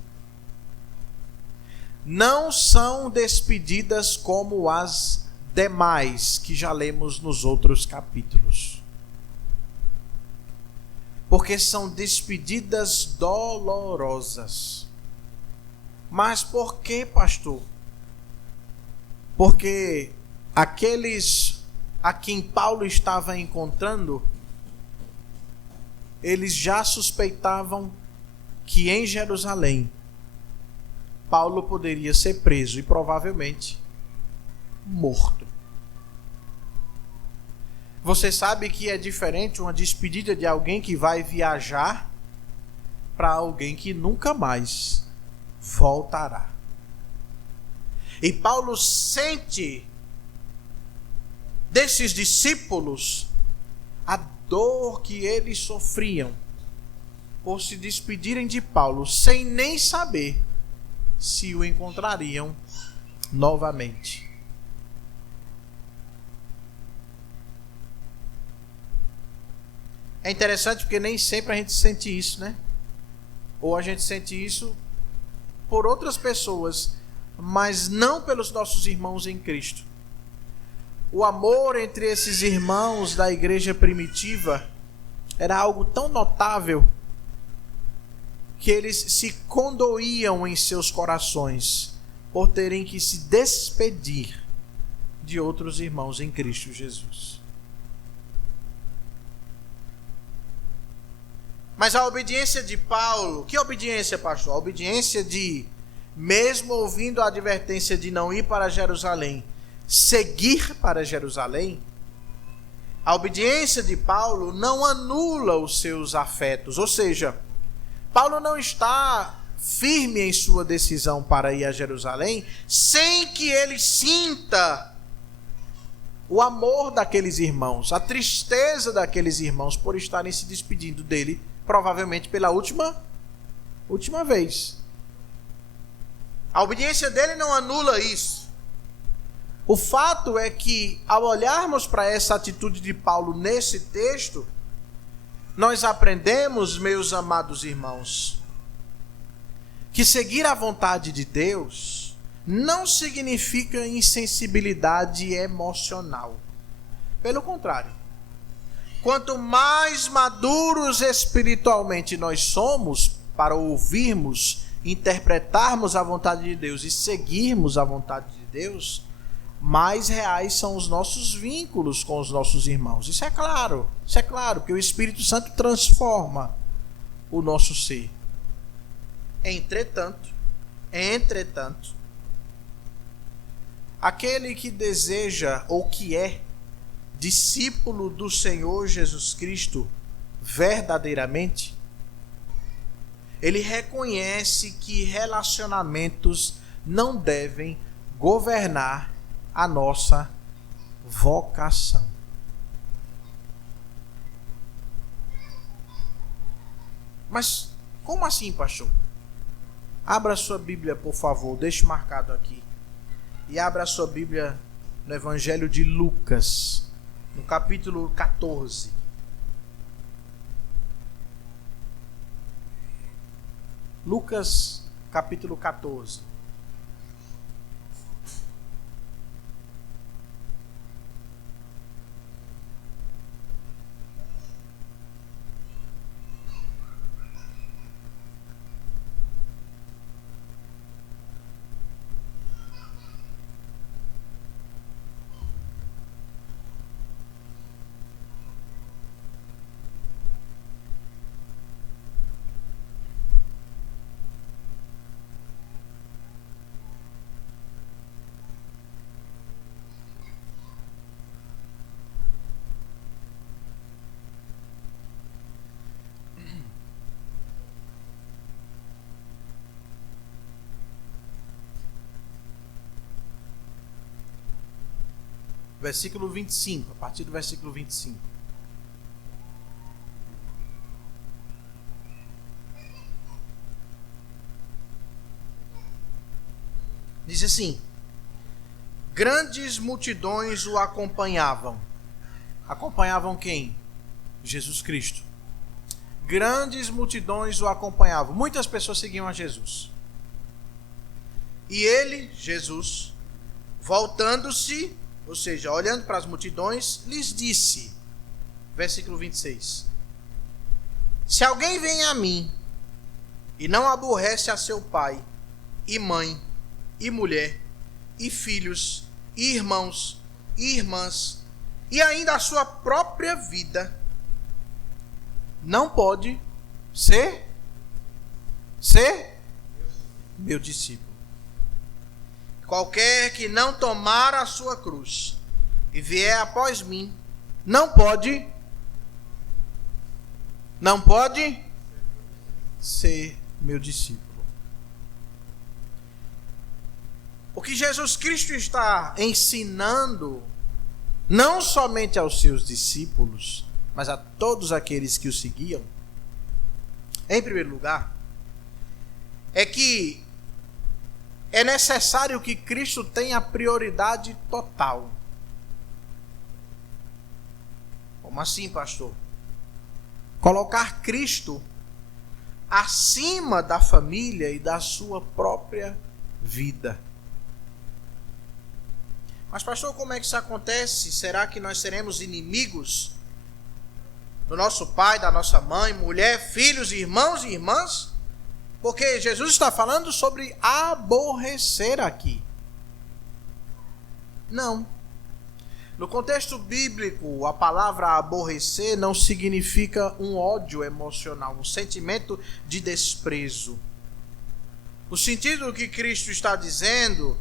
não são despedidas como as demais que já lemos nos outros capítulos. Porque são despedidas dolorosas. Mas por que, pastor? Porque aqueles a quem Paulo estava encontrando, eles já suspeitavam que em Jerusalém Paulo poderia ser preso e provavelmente morto. Você sabe que é diferente uma despedida de alguém que vai viajar para alguém que nunca mais voltará. E Paulo sente desses discípulos a dor que eles sofriam por se despedirem de Paulo sem nem saber se o encontrariam novamente. É interessante porque nem sempre a gente sente isso, né? Ou a gente sente isso por outras pessoas, mas não pelos nossos irmãos em Cristo. O amor entre esses irmãos da igreja primitiva era algo tão notável que eles se condoíam em seus corações por terem que se despedir de outros irmãos em Cristo Jesus. Mas a obediência de Paulo, que obediência, pastor? A obediência de, mesmo ouvindo a advertência de não ir para Jerusalém, seguir para Jerusalém. A obediência de Paulo não anula os seus afetos, ou seja, Paulo não está firme em sua decisão para ir a Jerusalém sem que ele sinta o amor daqueles irmãos, a tristeza daqueles irmãos por estarem se despedindo dele, provavelmente pela última vez. A obediência dele não anula isso. O fato é que, ao olharmos para essa atitude de Paulo nesse texto, nós aprendemos, meus amados irmãos, que seguir a vontade de Deus não significa insensibilidade emocional. Pelo contrário, quanto mais maduros espiritualmente nós somos para ouvirmos, interpretarmos a vontade de Deus e seguirmos a vontade de Deus, mais reais são os nossos vínculos com os nossos irmãos. Isso é claro, porque o Espírito Santo transforma o nosso ser. Entretanto, aquele que deseja ou que é discípulo do Senhor Jesus Cristo verdadeiramente, ele reconhece que relacionamentos não devem governar a nossa vocação. Mas como assim, pastor? Abra sua Bíblia, por favor, deixe marcado aqui. E abra sua Bíblia no Evangelho de Lucas, no capítulo 14. Lucas, capítulo 14. Versículo 25, a partir do versículo 25. Diz assim: grandes multidões o acompanhavam. Acompanhavam quem? Jesus Cristo. Grandes multidões o acompanhavam. Muitas pessoas seguiam a Jesus. E ele, Jesus, voltando-se, ou seja, olhando para as multidões, lhes disse, versículo 26, se alguém vem a mim e não aborrece a seu pai, e mãe, e mulher, e filhos, e irmãos, e irmãs, e ainda a sua própria vida, não pode ser meu discípulo. Qualquer que não tomar a sua cruz e vier após mim, não pode ser meu discípulo. O que Jesus Cristo está ensinando, não somente aos seus discípulos, mas a todos aqueles que o seguiam, em primeiro lugar, é que é necessário que Cristo tenha prioridade total. Como assim, pastor? Colocar Cristo acima da família e da sua própria vida. Mas, pastor, como é que isso acontece? Será que nós seremos inimigos do nosso pai, da nossa mãe, mulher, filhos, irmãos e irmãs? Porque Jesus está falando sobre aborrecer aqui. Não. No contexto bíblico, a palavra aborrecer não significa um ódio emocional, um sentimento de desprezo. O sentido que Cristo está dizendo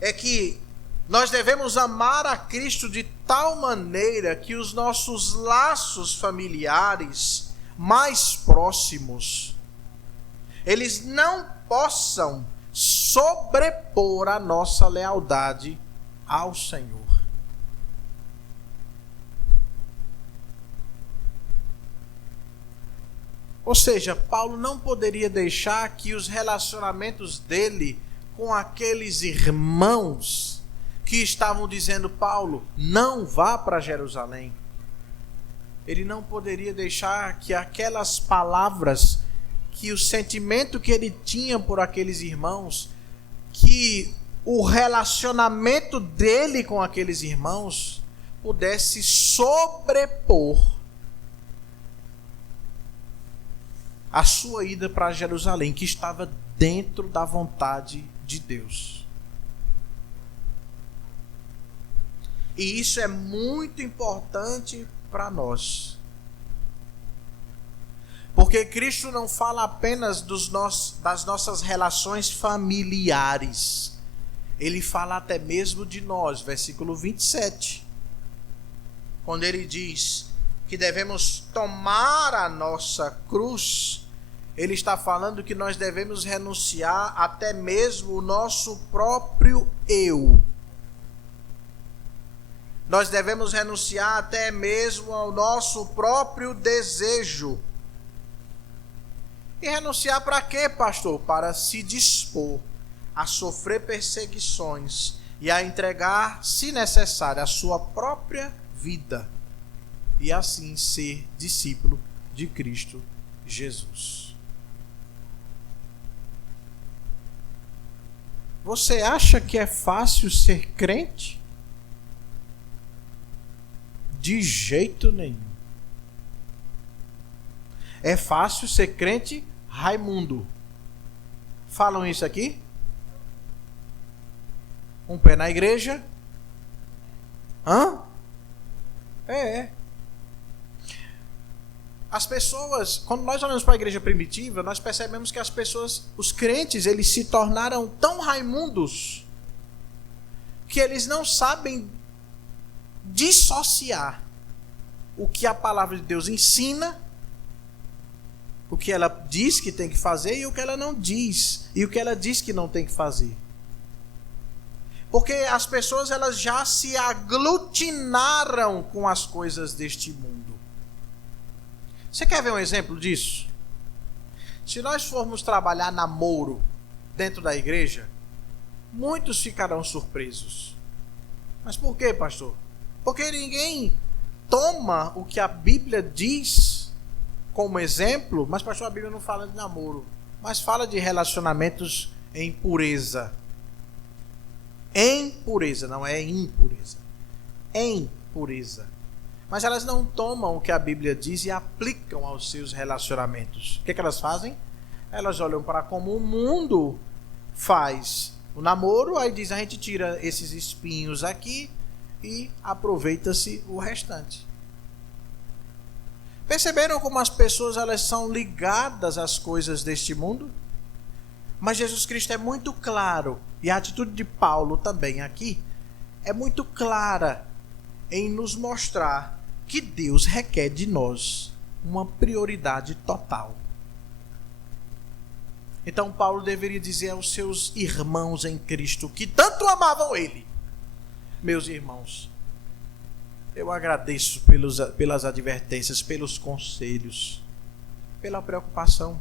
é que nós devemos amar a Cristo de tal maneira que os nossos laços familiares mais próximos, eles não possam sobrepor a nossa lealdade ao Senhor. Ou seja, Paulo não poderia deixar que os relacionamentos dele com aqueles irmãos que estavam dizendo: Paulo, não vá para Jerusalém. Ele não poderia deixar que aquelas palavras, que o sentimento que ele tinha por aqueles irmãos, que o relacionamento dele com aqueles irmãos pudesse sobrepor a sua ida para Jerusalém, que estava dentro da vontade de Deus. E isso é muito importante para nós. Porque Cristo não fala apenas das nossas relações familiares. Ele fala até mesmo de nós, versículo 27. Quando ele diz que devemos tomar a nossa cruz, ele está falando que nós devemos renunciar até mesmo o nosso próprio eu. Nós devemos renunciar até mesmo ao nosso próprio desejo. E renunciar para quê, pastor? Para se dispor a sofrer perseguições e a entregar, se necessário, a sua própria vida. E assim ser discípulo de Cristo Jesus. Você acha que é fácil ser crente? De jeito nenhum. É fácil ser crente Raimundo. Falam isso aqui? Um pé na igreja? Hã? É. As pessoas, quando nós olhamos para a igreja primitiva, nós percebemos que as pessoas, os crentes, eles se tornaram tão raimundos que eles não sabem dissociar o que a palavra de Deus ensina, o que ela diz que tem que fazer e o que ela não diz, e o que ela diz que não tem que fazer. Porque as pessoas, elas já se aglutinaram com as coisas deste mundo. Você quer ver um exemplo disso? Se nós formos trabalhar namoro dentro da igreja, muitos ficarão surpresos. Mas por quê, pastor? Porque ninguém toma o que a Bíblia diz como exemplo. Mas, pastor, a Bíblia não fala de namoro, mas fala de relacionamentos em pureza. Em pureza, não é impureza. Em pureza. Mas elas não tomam o que a Bíblia diz e aplicam aos seus relacionamentos. O que elas fazem? Elas olham para como o mundo faz o namoro, aí diz: a gente tira esses espinhos aqui e aproveita-se o restante. Perceberam como as pessoas, elas são ligadas às coisas deste mundo? Mas Jesus Cristo é muito claro, e a atitude de Paulo também aqui é muito clara em nos mostrar que Deus requer de nós uma prioridade total. Então Paulo deveria dizer aos seus irmãos em Cristo, que tanto amavam ele: meus irmãos, eu agradeço pelas advertências, pelos conselhos, pela preocupação,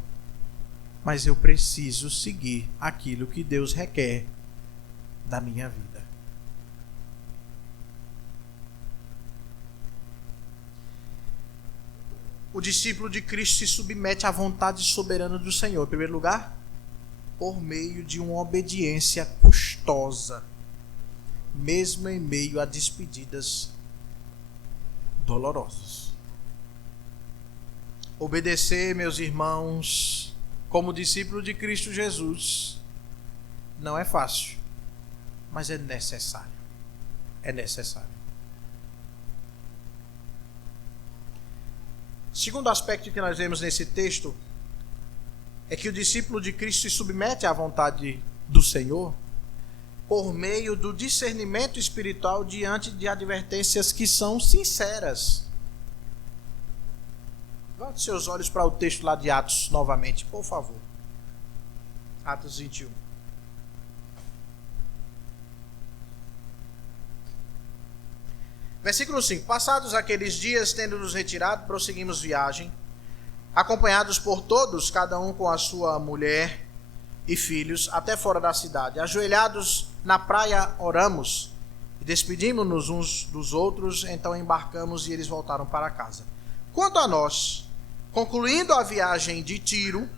mas eu preciso seguir aquilo que Deus requer da minha vida. O discípulo de Cristo se submete à vontade soberana do Senhor, em primeiro lugar, por meio de uma obediência custosa, mesmo em meio a despedidas dolorosas. Obedecer, meus irmãos, como discípulo de Cristo Jesus, não é fácil, mas é necessário. É necessário. Segundo aspecto que nós vemos nesse texto é que o discípulo de Cristo se submete à vontade do Senhor por meio do discernimento espiritual diante de advertências que são sinceras. Volte seus olhos para o texto lá de Atos novamente, por favor. Atos 21. Versículo 5. Passados aqueles dias, tendo-nos retirado, prosseguimos viagem, acompanhados por todos, cada um com a sua mulher e filhos, até fora da cidade. Ajoelhados na praia, oramos e despedimos-nos uns dos outros, então embarcamos e eles voltaram para casa. Quanto a nós, concluindo a viagem de Tiro,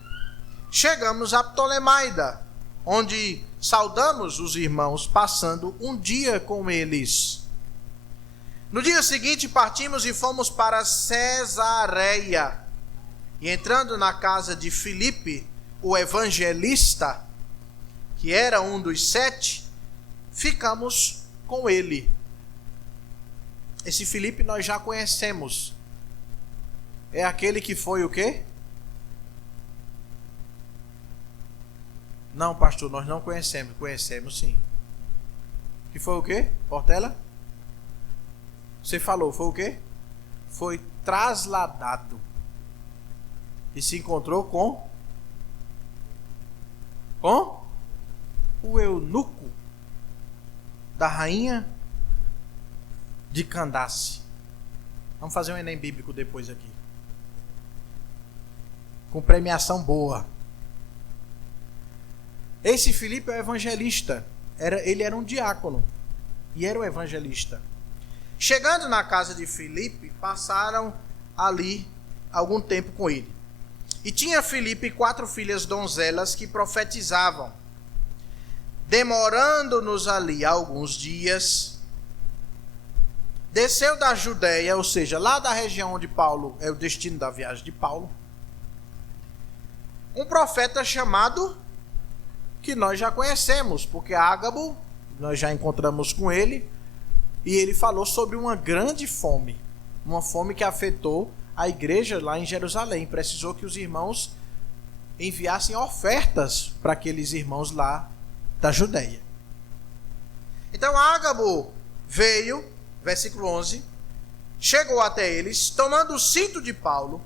chegamos a Ptolemaida, onde saudamos os irmãos, passando um dia com eles. No dia seguinte partimos e fomos para Cesareia, e entrando na casa de Filipe, o evangelista, que era um dos 7, ficamos com ele. Esse Filipe nós já conhecemos. É aquele que foi o quê? Não, pastor, nós não conhecemos. Conhecemos sim. Que foi o quê, Portela? Você falou, foi o quê? Foi trasladado. E se encontrou com o eunuco da rainha de Candace. Vamos fazer um Enem bíblico depois aqui. Com premiação boa. Esse Filipe é o evangelista. Ele era um diácono. E era o evangelista. Chegando na casa de Filipe, passaram ali algum tempo com ele. E tinha Filipe 4 filhas donzelas que profetizavam. Demorando-nos ali alguns dias, desceu da Judeia, ou seja, lá da região onde Paulo, é o destino da viagem de Paulo, um profeta chamado, que nós já conhecemos, porque Ágabo, nós já encontramos com ele, e ele falou sobre uma grande fome, uma fome que afetou a igreja lá em Jerusalém. Precisou que os irmãos enviassem ofertas para aqueles irmãos lá da Judeia. Então Ágabo veio, versículo 11, chegou até eles, tomando o cinto de Paulo,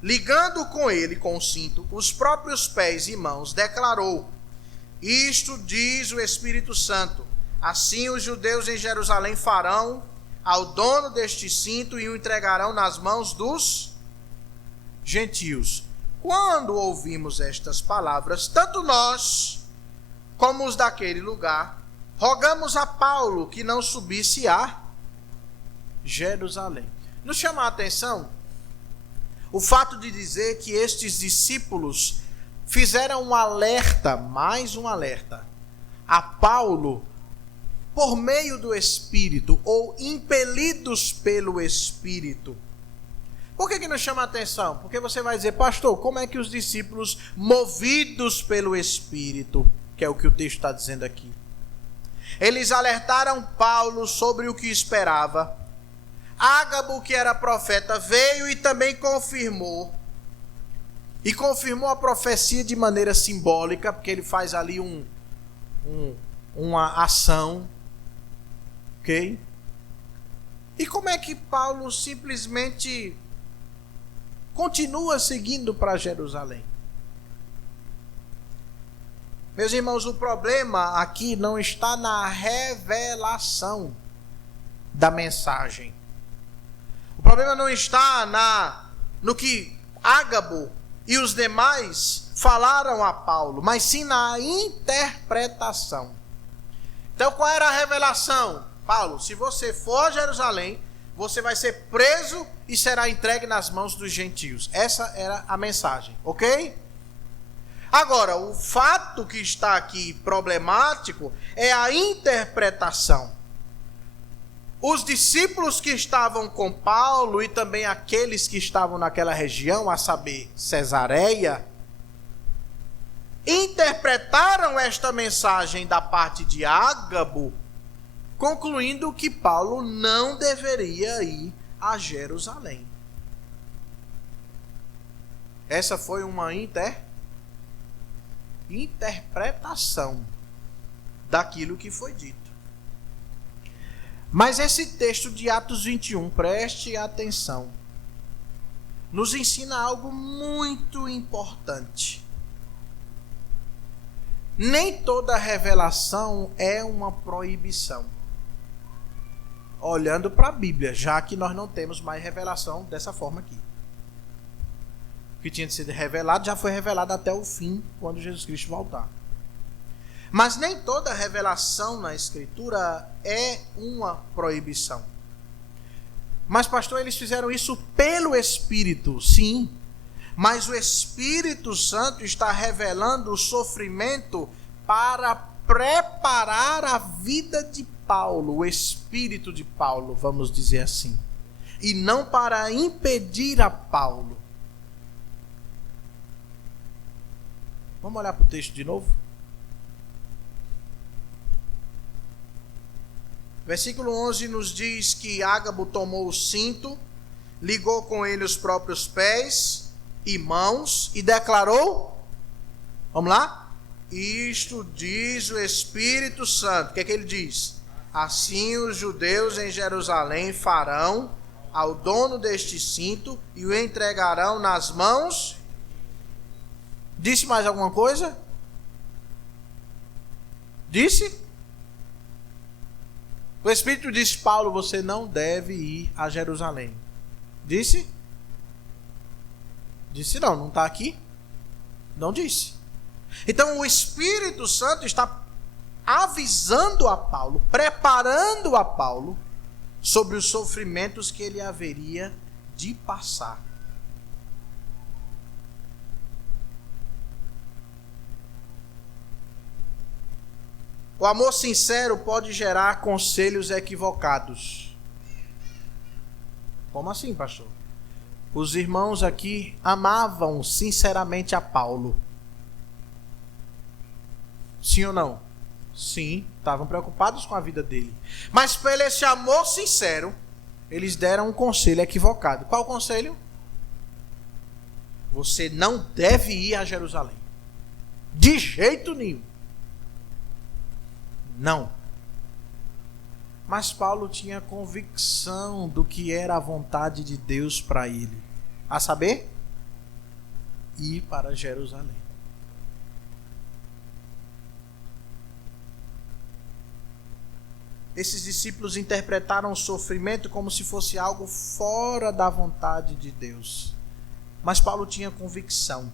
ligando com ele com o cinto os próprios pés e mãos, declarou: isto diz o Espírito Santo, assim os judeus em Jerusalém farão ao dono deste cinto e o entregarão nas mãos dos gentios. Quando ouvimos estas palavras, tanto nós como os daquele lugar, rogamos a Paulo que não subisse a Jerusalém. Nos chama a atenção o fato de dizer que estes discípulos fizeram um alerta, mais um alerta, a Paulo por meio do Espírito, ou impelidos pelo Espírito. Por que nos chama a atenção? Porque você vai dizer, pastor, como é que os discípulos, movidos pelo Espírito, que é o que o texto está dizendo aqui, eles alertaram Paulo sobre o que esperava. Ágabo, que era profeta, veio e também confirmou. E confirmou a profecia de maneira simbólica, porque ele faz ali uma ação. Ok? E como é que Paulo simplesmente continua seguindo para Jerusalém? Meus irmãos, o problema aqui não está na revelação da mensagem. O problema não está no que Ágabo e os demais falaram a Paulo, mas sim na interpretação. Então, qual era a revelação? Paulo, se você for a Jerusalém, você vai ser preso e será entregue nas mãos dos gentios. Essa era a mensagem, ok? Agora, o fato que está aqui problemático é a interpretação. Os discípulos que estavam com Paulo e também aqueles que estavam naquela região, a saber, Cesareia, interpretaram esta mensagem da parte de Ágabo, concluindo que Paulo não deveria ir a Jerusalém. Essa foi uma interpretação daquilo que foi dito. Mas esse texto de Atos 21, preste atenção, nos ensina algo muito importante. Nem toda revelação é uma proibição. Olhando para a Bíblia, já que nós não temos mais revelação dessa forma aqui. O que tinha de ser revelado já foi revelado até o fim, quando Jesus Cristo voltar. Mas nem toda revelação na Escritura é uma proibição. Mas, pastor, eles fizeram isso pelo Espírito, sim. Mas o Espírito Santo está revelando o sofrimento para preparar a vida de Paulo, o espírito de Paulo, vamos dizer assim. E não para impedir a Paulo. Vamos olhar para o texto de novo? Versículo 11 nos diz que Ágabo tomou o cinto, ligou com ele os próprios pés e mãos e declarou, vamos lá? Isto diz o Espírito Santo. O que é que ele diz? Assim os judeus em Jerusalém farão ao dono deste cinto e o entregarão nas mãos. Disse mais alguma coisa? Disse? O Espírito disse, Paulo, você não deve ir a Jerusalém. Disse? Disse não, não está aqui? Não disse. Então o Espírito Santo está avisando a Paulo, preparando a Paulo sobre os sofrimentos que ele haveria de passar. O amor sincero pode gerar conselhos equivocados. Como assim, pastor? Os irmãos aqui amavam sinceramente a Paulo. Sim ou não? Sim, estavam preocupados com a vida dele. Mas pelo esse amor sincero, eles deram um conselho equivocado. Qual o conselho? Você não deve ir a Jerusalém. De jeito nenhum. Não. Mas Paulo tinha convicção do que era a vontade de Deus para ele. A saber, ir para Jerusalém. Esses discípulos interpretaram o sofrimento como se fosse algo fora da vontade de Deus. Mas Paulo tinha convicção.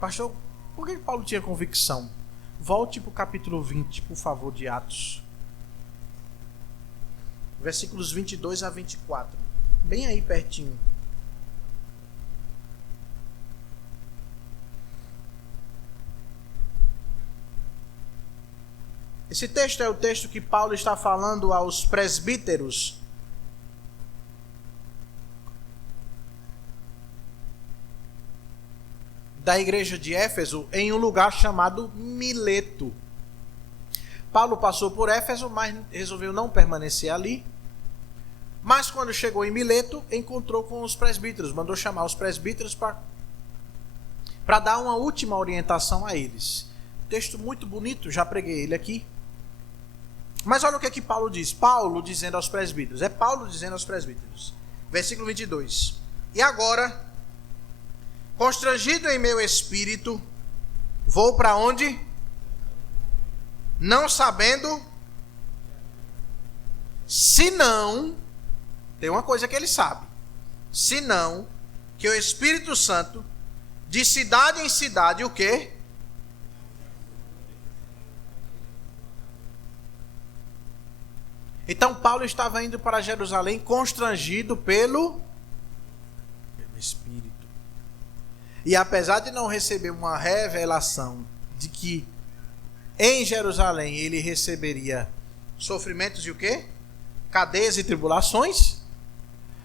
Pastor, por que Paulo tinha convicção? Volte para o capítulo 20, por favor, de Atos. Versículos 22 a 24. Bem aí pertinho. Esse texto é o texto que Paulo está falando aos presbíteros. Da igreja de Éfeso, em um lugar chamado Mileto. Paulo passou por Éfeso, mas resolveu não permanecer ali. Mas quando chegou em Mileto, encontrou com os presbíteros, mandou chamar os presbíteros para dar uma última orientação a eles. Texto muito bonito, já preguei ele aqui. Mas olha o que é que Paulo diz. Paulo dizendo aos presbíteros. É Paulo dizendo aos presbíteros. Versículo 22. E agora, constrangido em meu espírito, vou para onde? Não sabendo, senão, tem uma coisa que ele sabe, senão que o Espírito Santo, de cidade em cidade, o quê? Então Paulo estava indo para Jerusalém constrangido pelo Espírito. E apesar de não receber uma revelação de que em Jerusalém ele receberia sofrimentos e o quê? Cadeias e tribulações.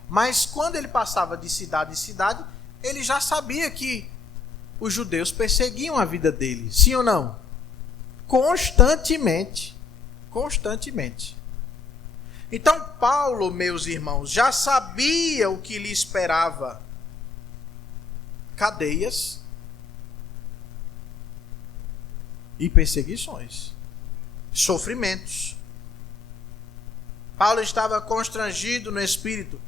Mas quando ele passava de cidade em cidade, ele já sabia que os judeus perseguiam a vida dele. Sim ou não? Constantemente. Constantemente. Então Paulo, meus irmãos, já sabia o que lhe esperava. Cadeias e perseguições. Sofrimentos. Paulo estava constrangido no espírito,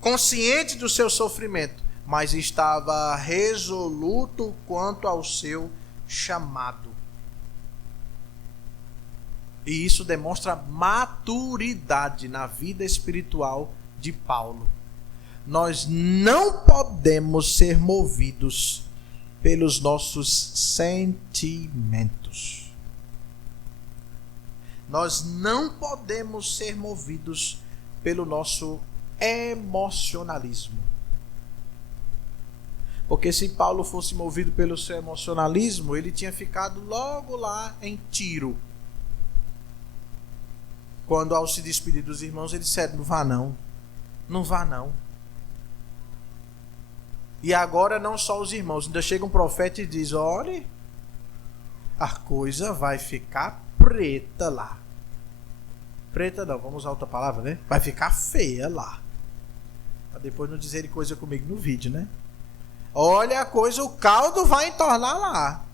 consciente do seu sofrimento, mas estava resoluto quanto ao seu chamado. E isso demonstra maturidade na vida espiritual de Paulo. Nós não podemos ser movidos pelos nossos sentimentos. Nós não podemos ser movidos pelo nosso emocionalismo. Porque se Paulo fosse movido pelo seu emocionalismo, ele tinha ficado logo lá em Tiro. Quando ao se despedir dos irmãos, ele disse: não vá não. Não vá não. E agora não só os irmãos, ainda chega um profeta e diz: olhe, a coisa vai ficar preta lá. Preta não, vamos usar outra palavra, né? Vai ficar feia lá. Para depois não dizerem coisa comigo no vídeo, né? Olha a coisa, o caldo vai entornar lá.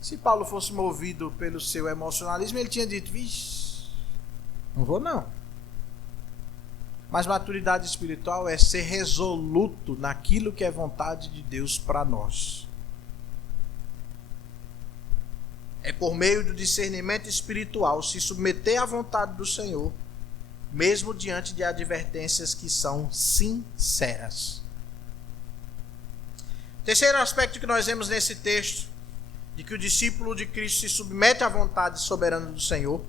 Se Paulo fosse movido pelo seu emocionalismo, ele tinha dito: vixe, não vou não. Mas maturidade espiritual é ser resoluto naquilo que é vontade de Deus para nós. É por meio do discernimento espiritual se submeter à vontade do Senhor, mesmo diante de advertências que são sinceras. Terceiro aspecto que nós vemos nesse texto, de que o discípulo de Cristo se submete à vontade soberana do Senhor,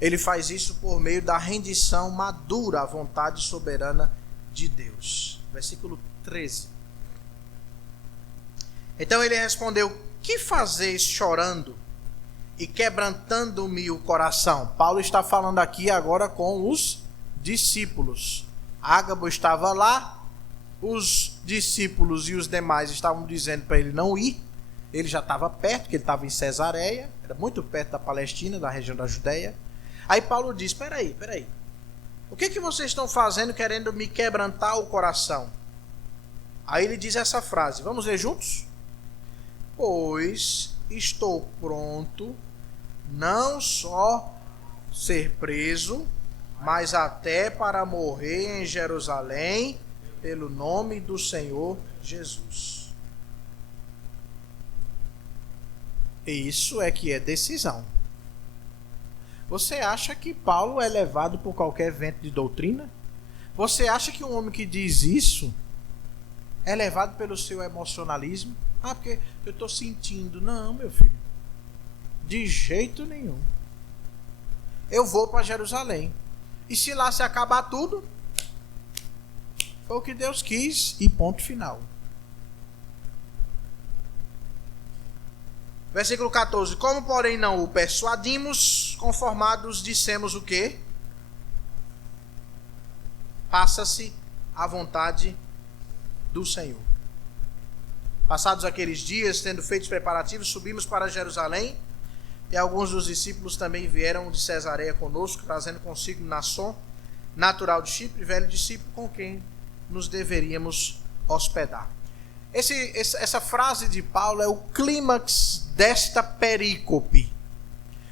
ele faz isso por meio da rendição madura à vontade soberana de Deus. Versículo 13. Então ele respondeu: que fazeis chorando e quebrantando-me o coração? Paulo está falando aqui agora com os discípulos. Ágabo estava lá, os discípulos e os demais estavam dizendo para ele não ir. Ele já estava perto, porque ele estava em Cesareia, era muito perto da Palestina, da região da Judeia. Aí Paulo diz: peraí, o que vocês estão fazendo querendo me quebrantar o coração? Aí ele diz essa frase, vamos ler juntos? Pois estou pronto, não só ser preso, mas até para morrer em Jerusalém, pelo nome do Senhor Jesus. E isso é que é decisão. Você acha que Paulo é levado por qualquer vento de doutrina? Você acha que um homem que diz isso é levado pelo seu emocionalismo? Ah, porque eu estou sentindo. Não, meu filho. De jeito nenhum. Eu vou para Jerusalém. E se lá se acabar tudo, foi o que Deus quis e ponto final. Versículo 14. Como, porém, não o persuadimos, conformados dissemos o quê? Passa-se a vontade do Senhor. Passados aqueles dias, tendo feito os preparativos, subimos para Jerusalém, e alguns dos discípulos também vieram de Cesareia conosco, trazendo consigo Mnason, natural de Chipre, velho discípulo com quem nos deveríamos hospedar. Essa frase de Paulo é o clímax desta perícope.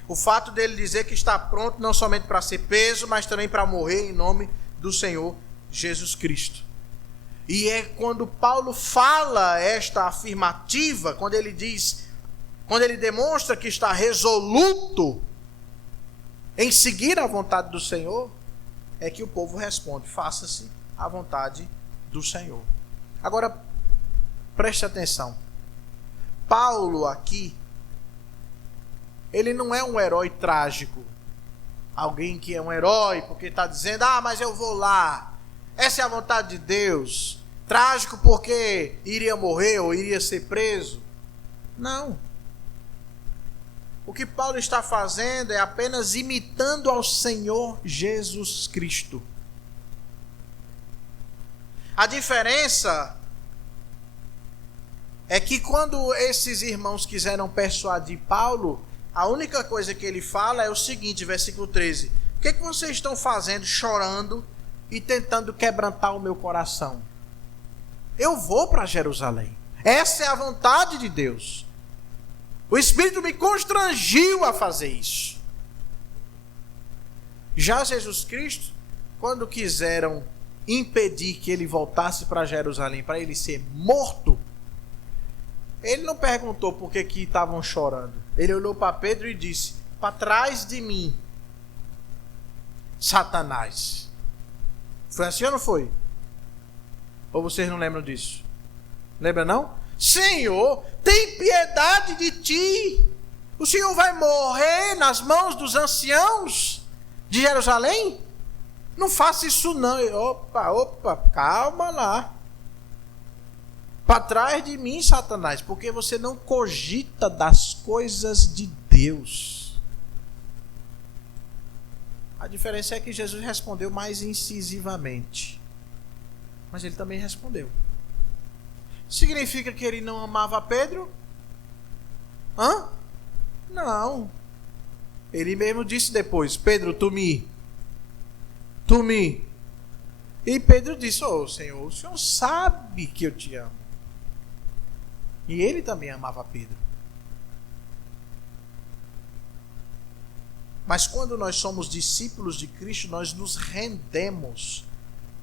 O fato dele dizer que está pronto não somente para ser preso, mas também para morrer em nome do Senhor Jesus Cristo. E é quando Paulo fala esta afirmativa, quando ele demonstra que está resoluto em seguir a vontade do Senhor, é que o povo responde: faça-se a vontade do Senhor. Agora, Preste atenção. Paulo aqui, ele não é um herói trágico. Alguém que é um herói porque está dizendo, mas eu vou lá. Essa é a vontade de Deus. Trágico porque iria morrer ou iria ser preso. Não. O que Paulo está fazendo é apenas imitando ao Senhor Jesus Cristo. A diferença é que quando esses irmãos quiseram persuadir Paulo, a única coisa que ele fala é o seguinte, versículo 13. O que vocês estão fazendo, chorando e tentando quebrantar o meu coração? Eu vou para Jerusalém. Essa é a vontade de Deus. O Espírito me constrangiu a fazer isso. Já Jesus Cristo, quando quiseram impedir que ele voltasse para Jerusalém, para ele ser morto, ele não perguntou por que estavam chorando. Ele olhou para Pedro e disse, para trás de mim, Satanás. Foi assim ou não foi? Ou vocês não lembram disso? Lembra não? Senhor, tem piedade de ti. O Senhor vai morrer nas mãos dos anciãos de Jerusalém? Não faça isso não. Opa, calma lá. Para trás de mim, Satanás, porque você não cogita das coisas de Deus. A diferença é que Jesus respondeu mais incisivamente. Mas ele também respondeu. Significa que ele não amava Pedro? Não. Ele mesmo disse depois, Pedro, tu me. E Pedro disse, Senhor, o Senhor sabe que eu te amo. E ele também amava Pedro. Mas quando nós somos discípulos de Cristo, nós nos rendemos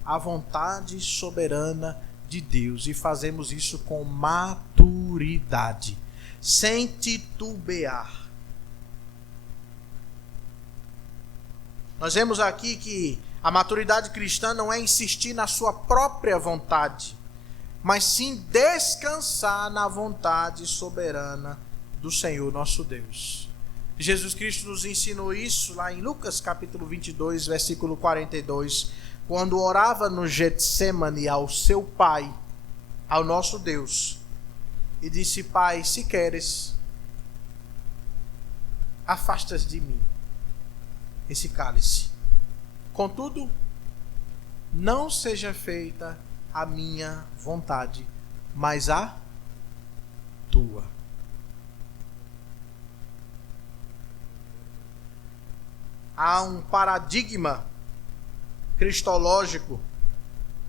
à vontade soberana de Deus e fazemos isso com maturidade, sem titubear. Nós vemos aqui que a maturidade cristã não é insistir na sua própria vontade, mas sim descansar na vontade soberana do Senhor nosso Deus. Jesus Cristo nos ensinou isso lá em Lucas capítulo 22, versículo 42, quando orava no Getsemane ao seu Pai, ao nosso Deus, e disse, Pai, se queres, afastas de mim esse cálice. Contudo, não seja feita a minha vontade, mas a tua. Há um paradigma cristológico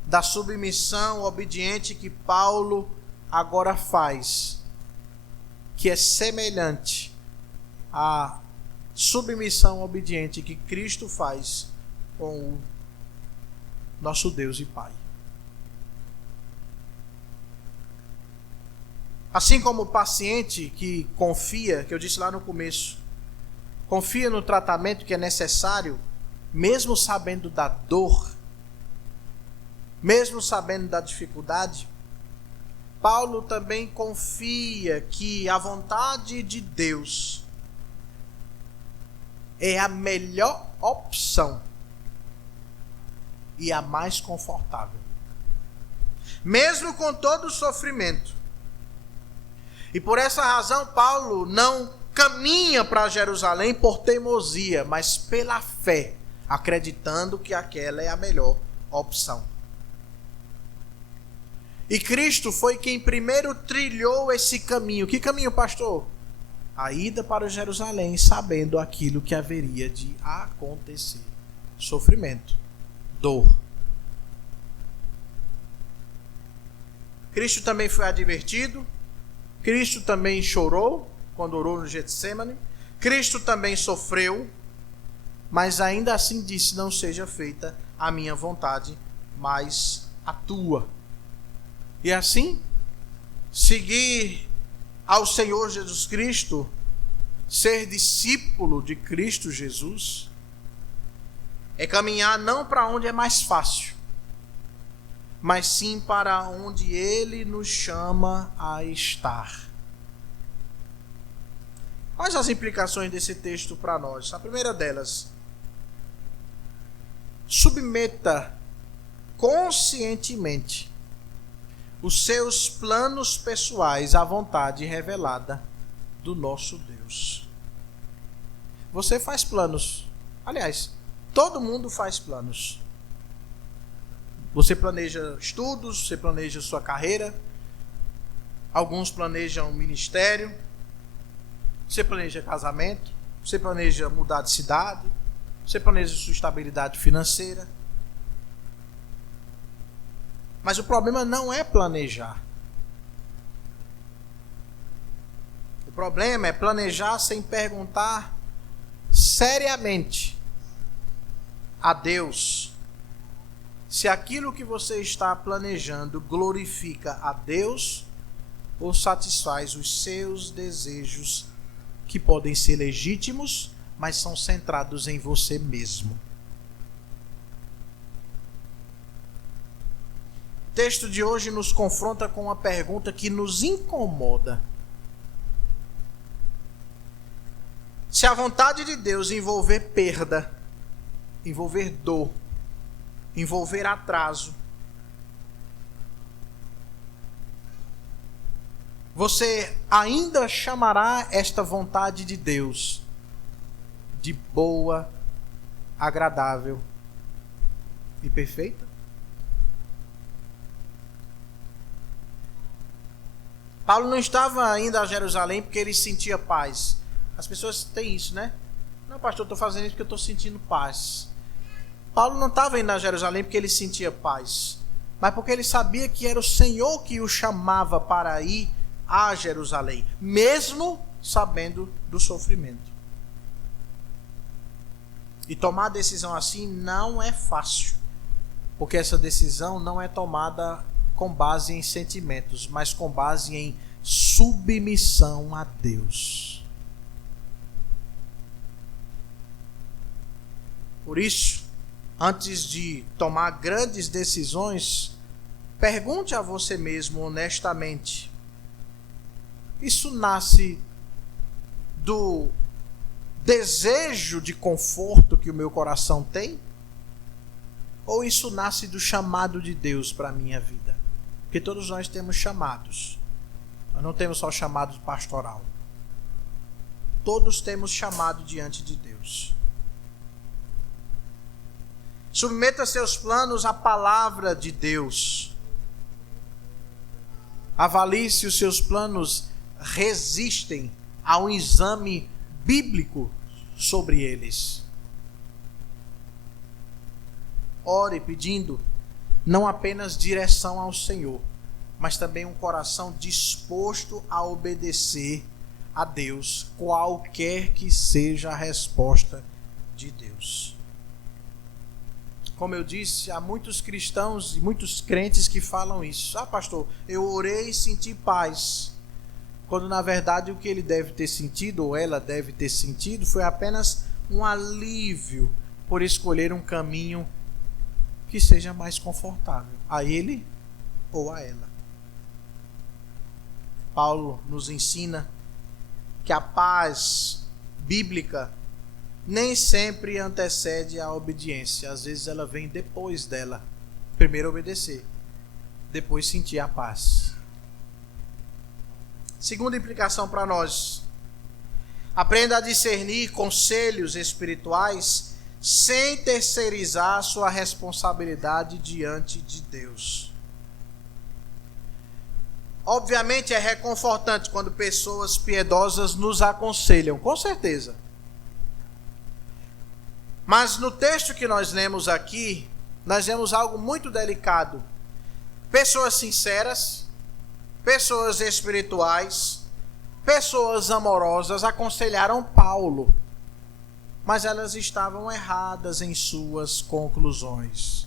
da submissão obediente que Paulo agora faz, que é semelhante à submissão obediente que Cristo faz com o nosso Deus e Pai. Assim como o paciente que confia, que eu disse lá no começo, confia no tratamento que é necessário, mesmo sabendo da dor, mesmo sabendo da dificuldade, Paulo também confia que a vontade de Deus é a melhor opção e a mais confortável, mesmo com todo o sofrimento. E por essa razão Paulo não caminha para Jerusalém por teimosia, mas pela fé, acreditando que aquela é a melhor opção. E Cristo foi quem primeiro trilhou esse caminho. Que caminho, pastor? A ida para Jerusalém, sabendo aquilo que haveria de acontecer. Sofrimento, dor. Cristo também foi advertido. Cristo também chorou quando orou no Getsemane. Cristo também sofreu, mas ainda assim disse, não seja feita a minha vontade, mas a tua. E assim, seguir ao Senhor Jesus Cristo, ser discípulo de Cristo Jesus, é caminhar não para onde é mais fácil, mas sim para onde Ele nos chama a estar. Quais as implicações desse texto para nós? A primeira delas: submeta conscientemente os seus planos pessoais à vontade revelada do nosso Deus. Você faz planos. Aliás, todo mundo faz planos. Você planeja estudos, você planeja sua carreira. Alguns planejam ministério. Você planeja casamento. Você planeja mudar de cidade. Você planeja sua estabilidade financeira. Mas o problema não é planejar. O problema é planejar sem perguntar seriamente a Deus se aquilo que você está planejando glorifica a Deus ou satisfaz os seus desejos, que podem ser legítimos, mas são centrados em você mesmo. O texto de hoje nos confronta com uma pergunta que nos incomoda. Se a vontade de Deus envolver perda, envolver dor, envolver atraso, você ainda chamará esta vontade de Deus de boa, agradável e perfeita? Paulo não estava indo a Jerusalém porque ele sentia paz. As pessoas têm isso, né? Não, pastor, estou fazendo isso porque eu estou sentindo paz. Paulo não estava indo a Jerusalém porque ele sentia paz, mas porque ele sabia que era o Senhor que o chamava para ir a Jerusalém, mesmo sabendo do sofrimento. E tomar decisão assim não é fácil, porque essa decisão não é tomada com base em sentimentos, mas com base em submissão a Deus. Por isso, antes de tomar grandes decisões, pergunte a você mesmo honestamente: isso nasce do desejo de conforto que o meu coração tem? Ou isso nasce do chamado de Deus para a minha vida? Porque todos nós temos chamados. Nós não temos só chamado pastoral. Todos temos chamado diante de Deus. Submeta seus planos à palavra de Deus. Avalie se os seus planos resistem a um exame bíblico sobre eles. Ore pedindo não apenas direção ao Senhor, mas também um coração disposto a obedecer a Deus, qualquer que seja a resposta de Deus. Como eu disse, há muitos cristãos e muitos crentes que falam isso. Ah, pastor, eu orei e senti paz. Quando na verdade o que ele deve ter sentido, ou ela deve ter sentido, foi apenas um alívio por escolher um caminho que seja mais confortável a ele ou a ela. Paulo nos ensina que a paz bíblica nem sempre antecede a obediência. Às vezes ela vem depois dela. Primeiro obedecer, depois sentir a paz. Segunda implicação para nós: aprenda a discernir conselhos espirituais sem terceirizar sua responsabilidade diante de Deus. Obviamente é reconfortante quando pessoas piedosas nos aconselham, com certeza. Mas no texto que nós lemos aqui, nós vemos algo muito delicado. Pessoas sinceras, pessoas espirituais, pessoas amorosas aconselharam Paulo, mas elas estavam erradas em suas conclusões.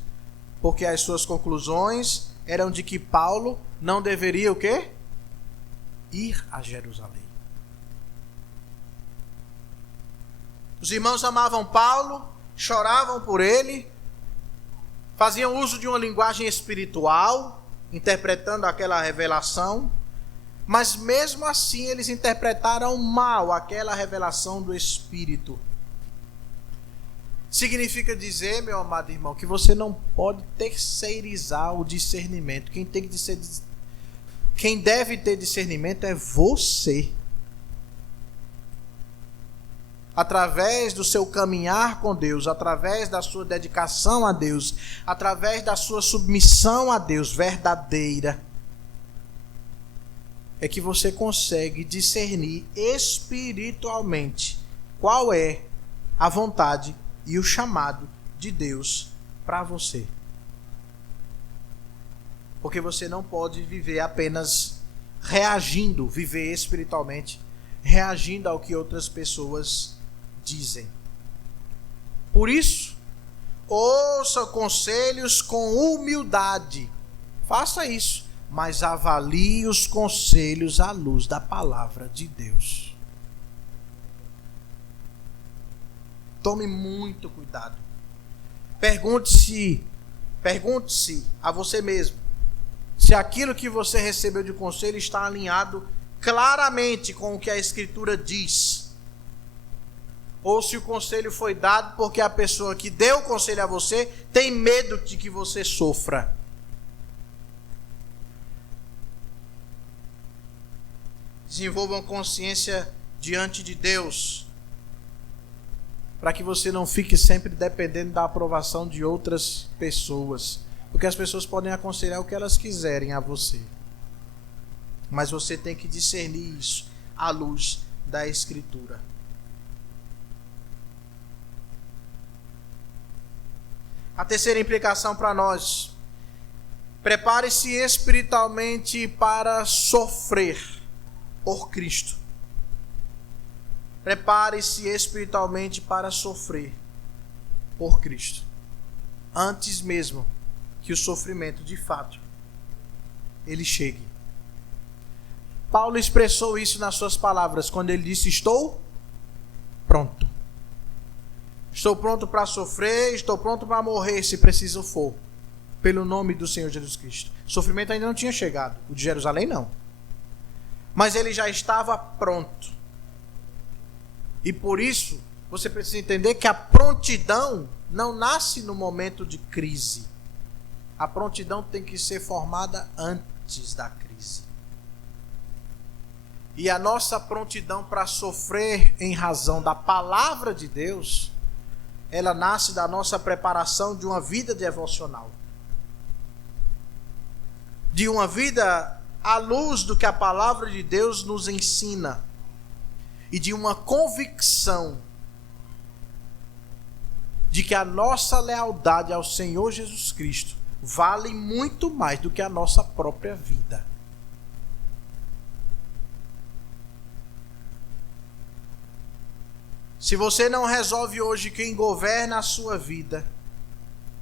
Porque as suas conclusões eram de que Paulo não deveria o quê? Ir a Jerusalém. Os irmãos amavam Paulo, choravam por ele, faziam uso de uma linguagem espiritual, interpretando aquela revelação, mas mesmo assim eles interpretaram mal aquela revelação do Espírito. Significa dizer, meu amado irmão, que você não pode terceirizar o discernimento. Quem deve ter discernimento é você. Através do seu caminhar com Deus, através da sua dedicação a Deus, através da sua submissão a Deus verdadeira, é que você consegue discernir espiritualmente qual é a vontade e o chamado de Deus para você. Porque você não pode viver apenas reagindo, viver espiritualmente, reagindo ao que outras pessoas dizem. Por isso, ouça conselhos com humildade. Faça isso, mas avalie os conselhos à luz da palavra de Deus. Tome muito cuidado. Pergunte-se a você mesmo se aquilo que você recebeu de conselho está alinhado claramente com o que a Escritura diz. Ou se o conselho foi dado porque a pessoa que deu o conselho a você tem medo de que você sofra. Desenvolva uma consciência diante de Deus, para que você não fique sempre dependendo da aprovação de outras pessoas. Porque as pessoas podem aconselhar o que elas quiserem a você. Mas você tem que discernir isso à luz da Escritura. A terceira implicação para nós: prepare-se espiritualmente para sofrer por Cristo. Prepare-se espiritualmente para sofrer por Cristo, antes mesmo que o sofrimento de fato ele chegue. Paulo expressou isso nas suas palavras quando ele disse: estou pronto. Estou pronto para sofrer, estou pronto para morrer se preciso for, pelo nome do Senhor Jesus Cristo. O sofrimento ainda não tinha chegado, o de Jerusalém não. Mas ele já estava pronto. E por isso, você precisa entender que a prontidão não nasce no momento de crise. A prontidão tem que ser formada antes da crise. E a nossa prontidão para sofrer em razão da palavra de Deus, ela nasce da nossa preparação de uma vida devocional. De uma vida à luz do que a palavra de Deus nos ensina. E de uma convicção de que a nossa lealdade ao Senhor Jesus Cristo vale muito mais do que a nossa própria vida. Se você não resolve hoje quem governa a sua vida,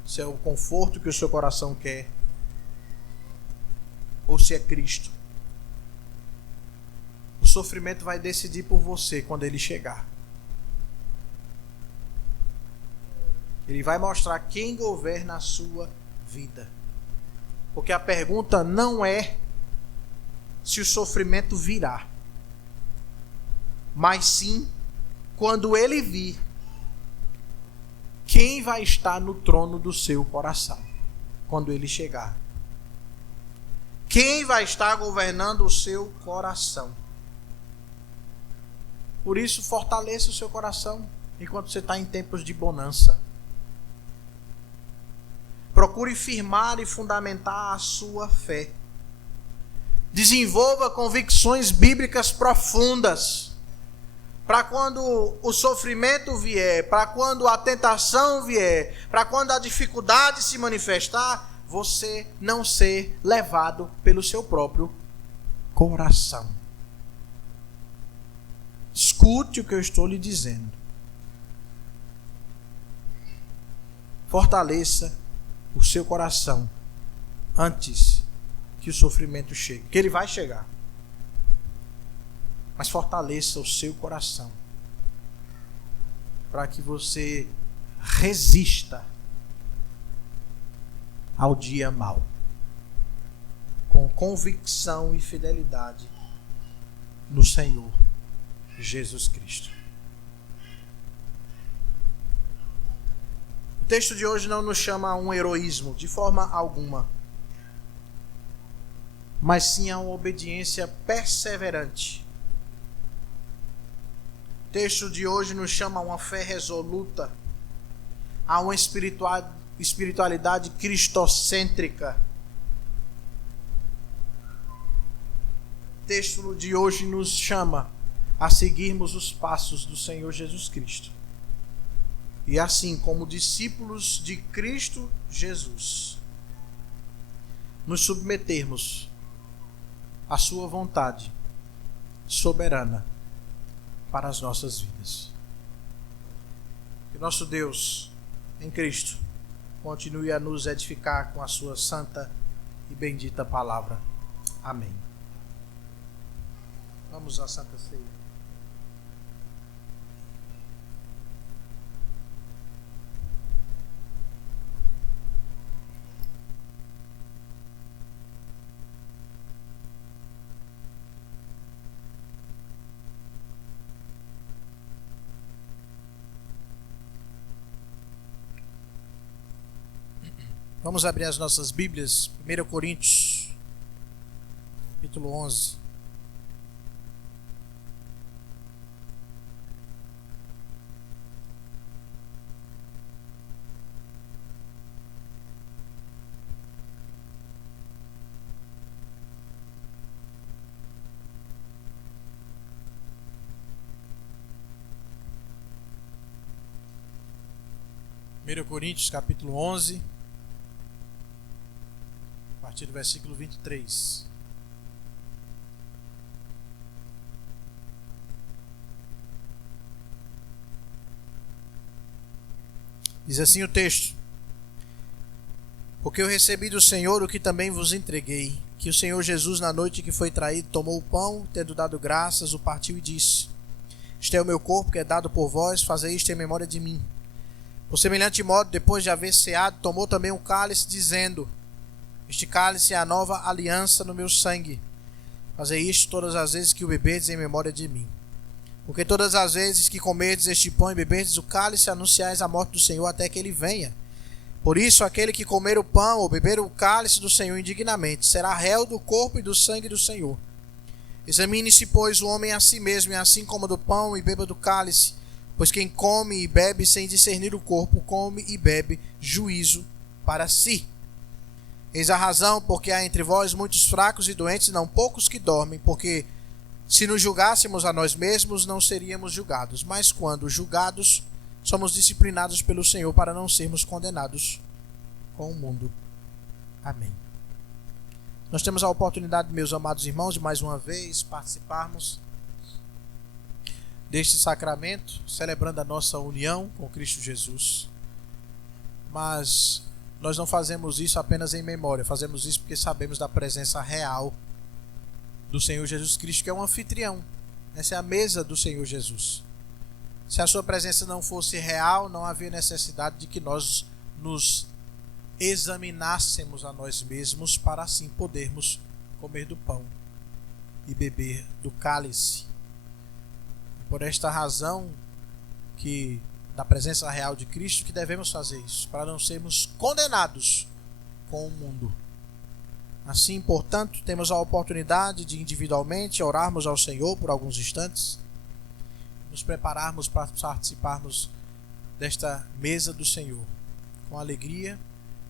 se é o conforto que o seu coração quer, ou se é Cristo, o sofrimento vai decidir por você quando ele chegar. Ele vai mostrar quem governa a sua vida. Porque a pergunta não é se o sofrimento virá, mas sim, quando ele vir, quem vai estar no trono do seu coração quando ele chegar? Quem vai estar governando o seu coração? Por isso, fortaleça o seu coração enquanto você está em tempos de bonança. Procure firmar e fundamentar a sua fé. Desenvolva convicções bíblicas profundas, para quando o sofrimento vier, para quando a tentação vier, para quando a dificuldade se manifestar, você não ser levado pelo seu próprio coração. Escute o que eu estou lhe dizendo. Fortaleça o seu coração antes que o sofrimento chegue, que ele vai chegar. Mas fortaleça o seu coração para que você resista ao dia mau, com convicção e fidelidade no Senhor Jesus Cristo. O texto de hoje não nos chama a um heroísmo de forma alguma, mas sim a uma obediência perseverante. O texto de hoje nos chama a uma fé resoluta, a uma espiritualidade cristocêntrica. O texto de hoje nos chama a seguirmos os passos do Senhor Jesus Cristo. E assim, como discípulos de Cristo Jesus, nos submetermos à sua vontade soberana para as nossas vidas. Que nosso Deus, em Cristo, continue a nos edificar com a sua santa e bendita palavra. Amém. Vamos à Santa Ceia. Vamos abrir as nossas Bíblias, 1 Coríntios, capítulo 11. Primeiro Coríntios, capítulo 11. A partir do versículo 23. Diz assim o texto: Porque eu recebi do Senhor o que também vos entreguei, que o Senhor Jesus, na noite que foi traído, tomou o pão, tendo dado graças, o partiu e disse: Este é o meu corpo que é dado por vós, fazei isto em memória de mim. Por semelhante modo, depois de haver ceado, tomou também um cálice, dizendo: Este cálice é a nova aliança no meu sangue. Fazei isto todas as vezes que o beberdes em memória de mim. Porque todas as vezes que comerdes este pão e beberdes o cálice, anunciais a morte do Senhor até que ele venha. Por isso, aquele que comer o pão ou beber o cálice do Senhor indignamente, será réu do corpo e do sangue do Senhor. Examine-se, pois, o homem a si mesmo, e assim coma do pão e beba do cálice. Pois quem come e bebe sem discernir o corpo, come e bebe juízo para si. Eis a razão porque há entre vós muitos fracos e doentes, não poucos que dormem, porque se nos julgássemos a nós mesmos, não seríamos julgados. Mas quando julgados, somos disciplinados pelo Senhor para não sermos condenados com o mundo. Amém. Nós temos a oportunidade, meus amados irmãos, de mais uma vez participarmos deste sacramento, celebrando a nossa união com Cristo Jesus. Mas nós não fazemos isso apenas em memória, fazemos isso porque sabemos da presença real do Senhor Jesus Cristo, que é um anfitrião. Essa é a mesa do Senhor Jesus. Se a sua presença não fosse real, não havia necessidade de que nós nos examinássemos a nós mesmos para assim podermos comer do pão e beber do cálice. Por esta razão, que da presença real de Cristo, que devemos fazer isso, para não sermos condenados com o mundo. Assim, portanto, temos a oportunidade de individualmente orarmos ao Senhor por alguns instantes, nos prepararmos para participarmos desta mesa do Senhor, com alegria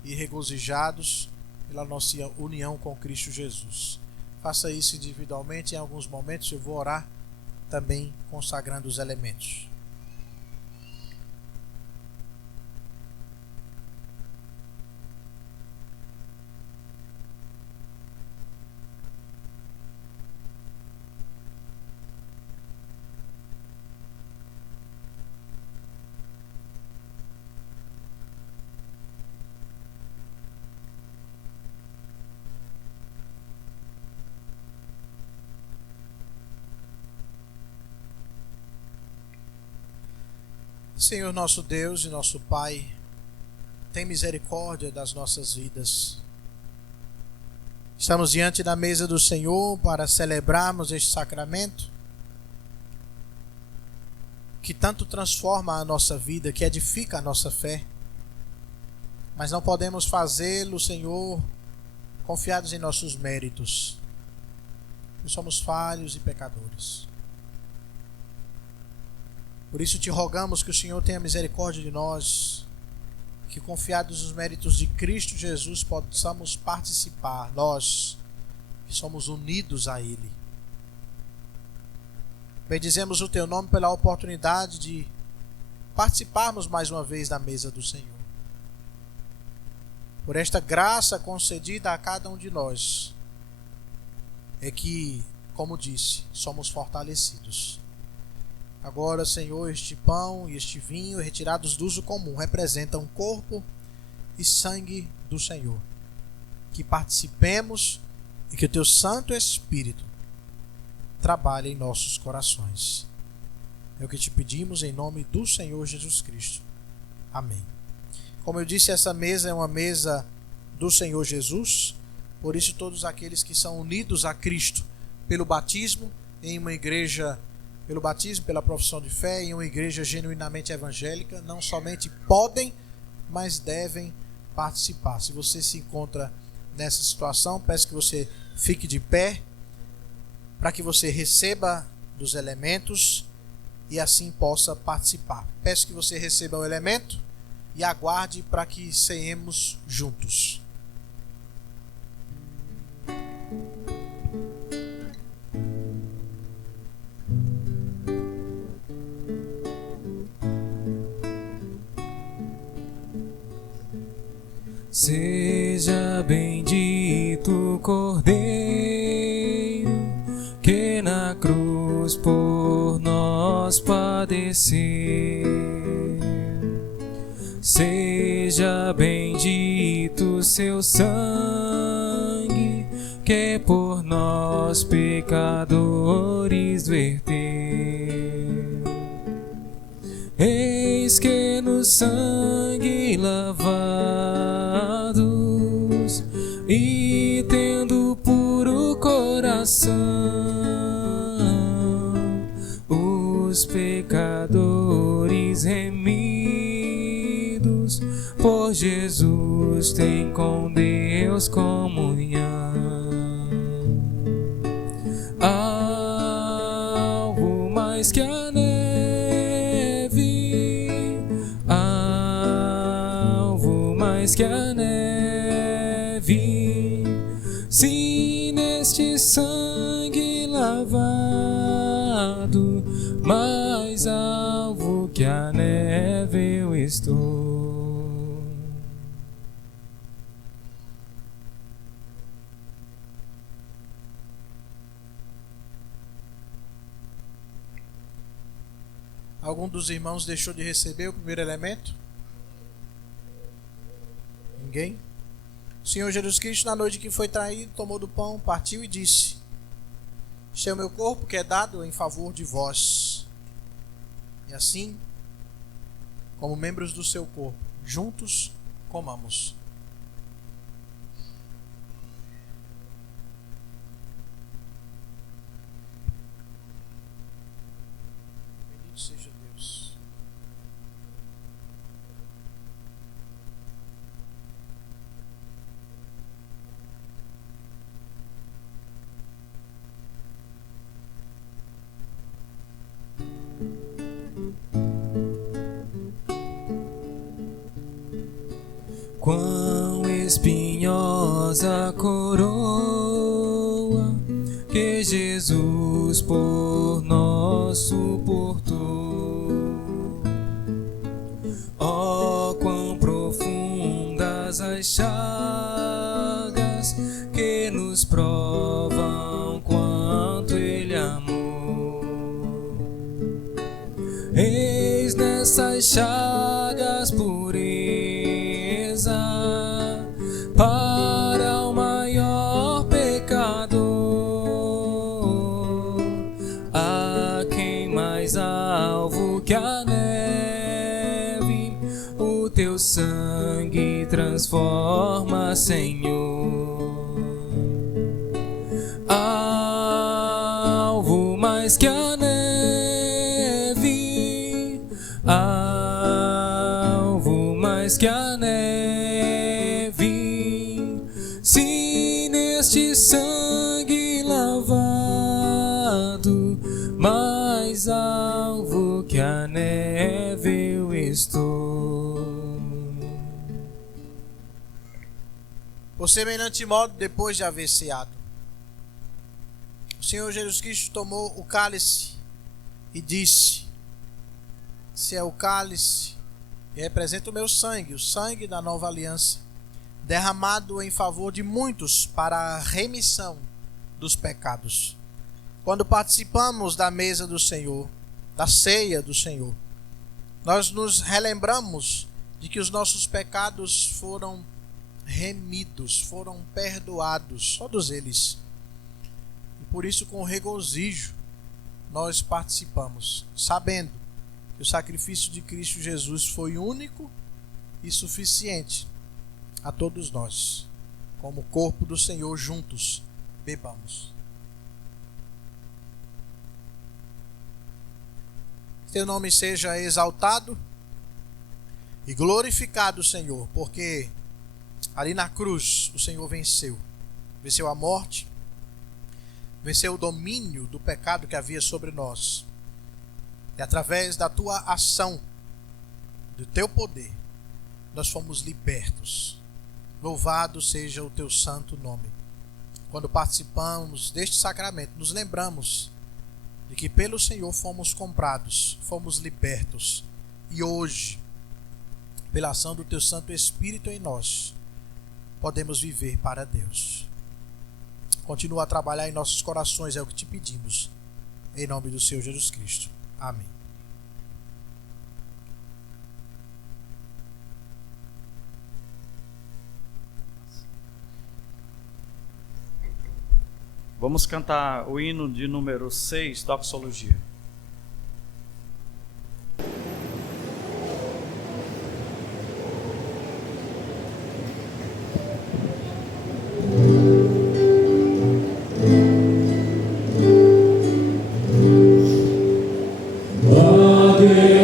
e regozijados pela nossa união com Cristo Jesus. Faça isso individualmente, em alguns momentos eu vou orar também consagrando os elementos. Senhor nosso Deus e nosso Pai, tem misericórdia das nossas vidas. Estamos diante da mesa do Senhor para celebrarmos este sacramento que tanto transforma a nossa vida, que edifica a nossa fé. Mas não podemos fazê-lo, Senhor, confiados em nossos méritos. Nós somos falhos e pecadores. Por isso te rogamos que o Senhor tenha misericórdia de nós, que confiados nos méritos de Cristo Jesus possamos participar, nós que somos unidos a Ele. Bendizemos o Teu nome pela oportunidade de participarmos mais uma vez da mesa do Senhor. Por esta graça concedida a cada um de nós, é que, como disse, somos fortalecidos. Agora, Senhor, este pão e este vinho retirados do uso comum representam o corpo e sangue do Senhor. Que participemos e que o Teu Santo Espírito trabalhe em nossos corações. É o que te pedimos em nome do Senhor Jesus Cristo. Amém. Como eu disse, essa mesa é uma mesa do Senhor Jesus. Por isso, todos aqueles que são unidos a Cristo pelo batismo em uma igreja, pelo batismo, pela profissão de fé, em uma igreja genuinamente evangélica, não somente podem, mas devem participar. Se você se encontra nessa situação, peço que você fique de pé, para que você receba dos elementos e assim possa participar. Peço que você receba o elemento e aguarde para que ceemos juntos. Seja bendito, Cordeiro, que na cruz por nós padeceu. Seja bendito seu sangue, que por nós pecadores verteu. Eis que no sangue lavados e tendo puro coração, os pecadores remidos por Jesus têm com Deus comunhão. Algo mais que a que a neve, se neste sangue lavado, mais alvo que a neve eu estou. Algum dos irmãos deixou de receber o primeiro elemento? Ninguém? O Senhor Jesus Cristo, na noite que foi traído, tomou do pão, partiu e disse: este é o meu corpo que é dado em favor de vós. E assim, como membros do seu corpo, juntos comamos. Bendito seja Deus. Quão espinhosa coroa que Jesus por nós suportou. Oh, quão profundas as chagas que nos provam quanto Ele amou. Eis nessas chagas pureza para o maior pecador, a quem mais alvo que a neve o teu sangue transforma, Senhor. Alvo mais que a neve, alvo mais que a neve, se neste sangue lavado, mais alvo que a neve eu estou. Por semelhante modo, depois de haver ceado, o Senhor Jesus Cristo tomou o cálice e disse: "Se é o cálice que representa o meu sangue, o sangue da nova aliança, derramado em favor de muitos para a remissão dos pecados." Quando participamos da mesa do Senhor, da ceia do Senhor, nós nos relembramos de que os nossos pecados foram remidos, foram perdoados, todos eles. E por isso, com regozijo, nós participamos, sabendo que o sacrifício de Cristo Jesus foi único e suficiente a todos nós. Como corpo do Senhor, juntos bebamos. Teu nome seja exaltado e glorificado, Senhor, porque ali na cruz o Senhor venceu a morte, venceu o domínio do pecado que havia sobre nós, e através da tua ação, do teu poder, nós fomos libertos. Louvado seja o teu santo nome. Quando participamos deste sacramento, nos lembramos de que pelo Senhor fomos comprados, fomos libertos, e hoje, pela ação do teu Santo Espírito em nós, podemos viver para Deus. Continua a trabalhar em nossos corações, é o que te pedimos, em nome do Senhor Jesus Cristo. Amém. Vamos cantar o hino de número 6, Doxologia.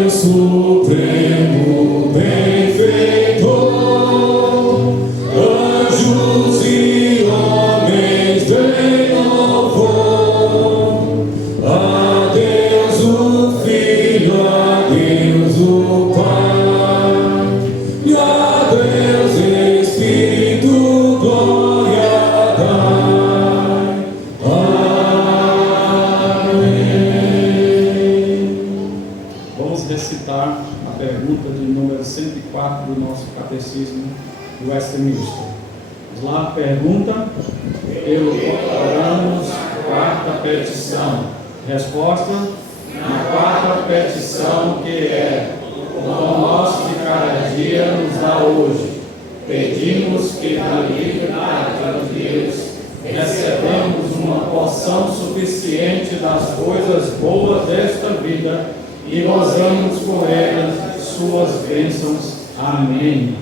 Supremo benfeitor, anjos e homens bem louvor, a Deus o Filho, a Deus o Pai, e a Deus Espírito glória dai. Amém. Vamos recitar a pergunta de número 104 do nosso catecismo do Westminster. Vamos lá, pergunta. Pelo oramos, quarta petição. Resposta: na quarta petição, que é: o pão nosso de cada dia nos dá hoje. Pedimos que da livre-arbítrio de Deus recebamos uma porção suficiente das coisas boas desta vida e gozamos com elas suas bênçãos. Amém.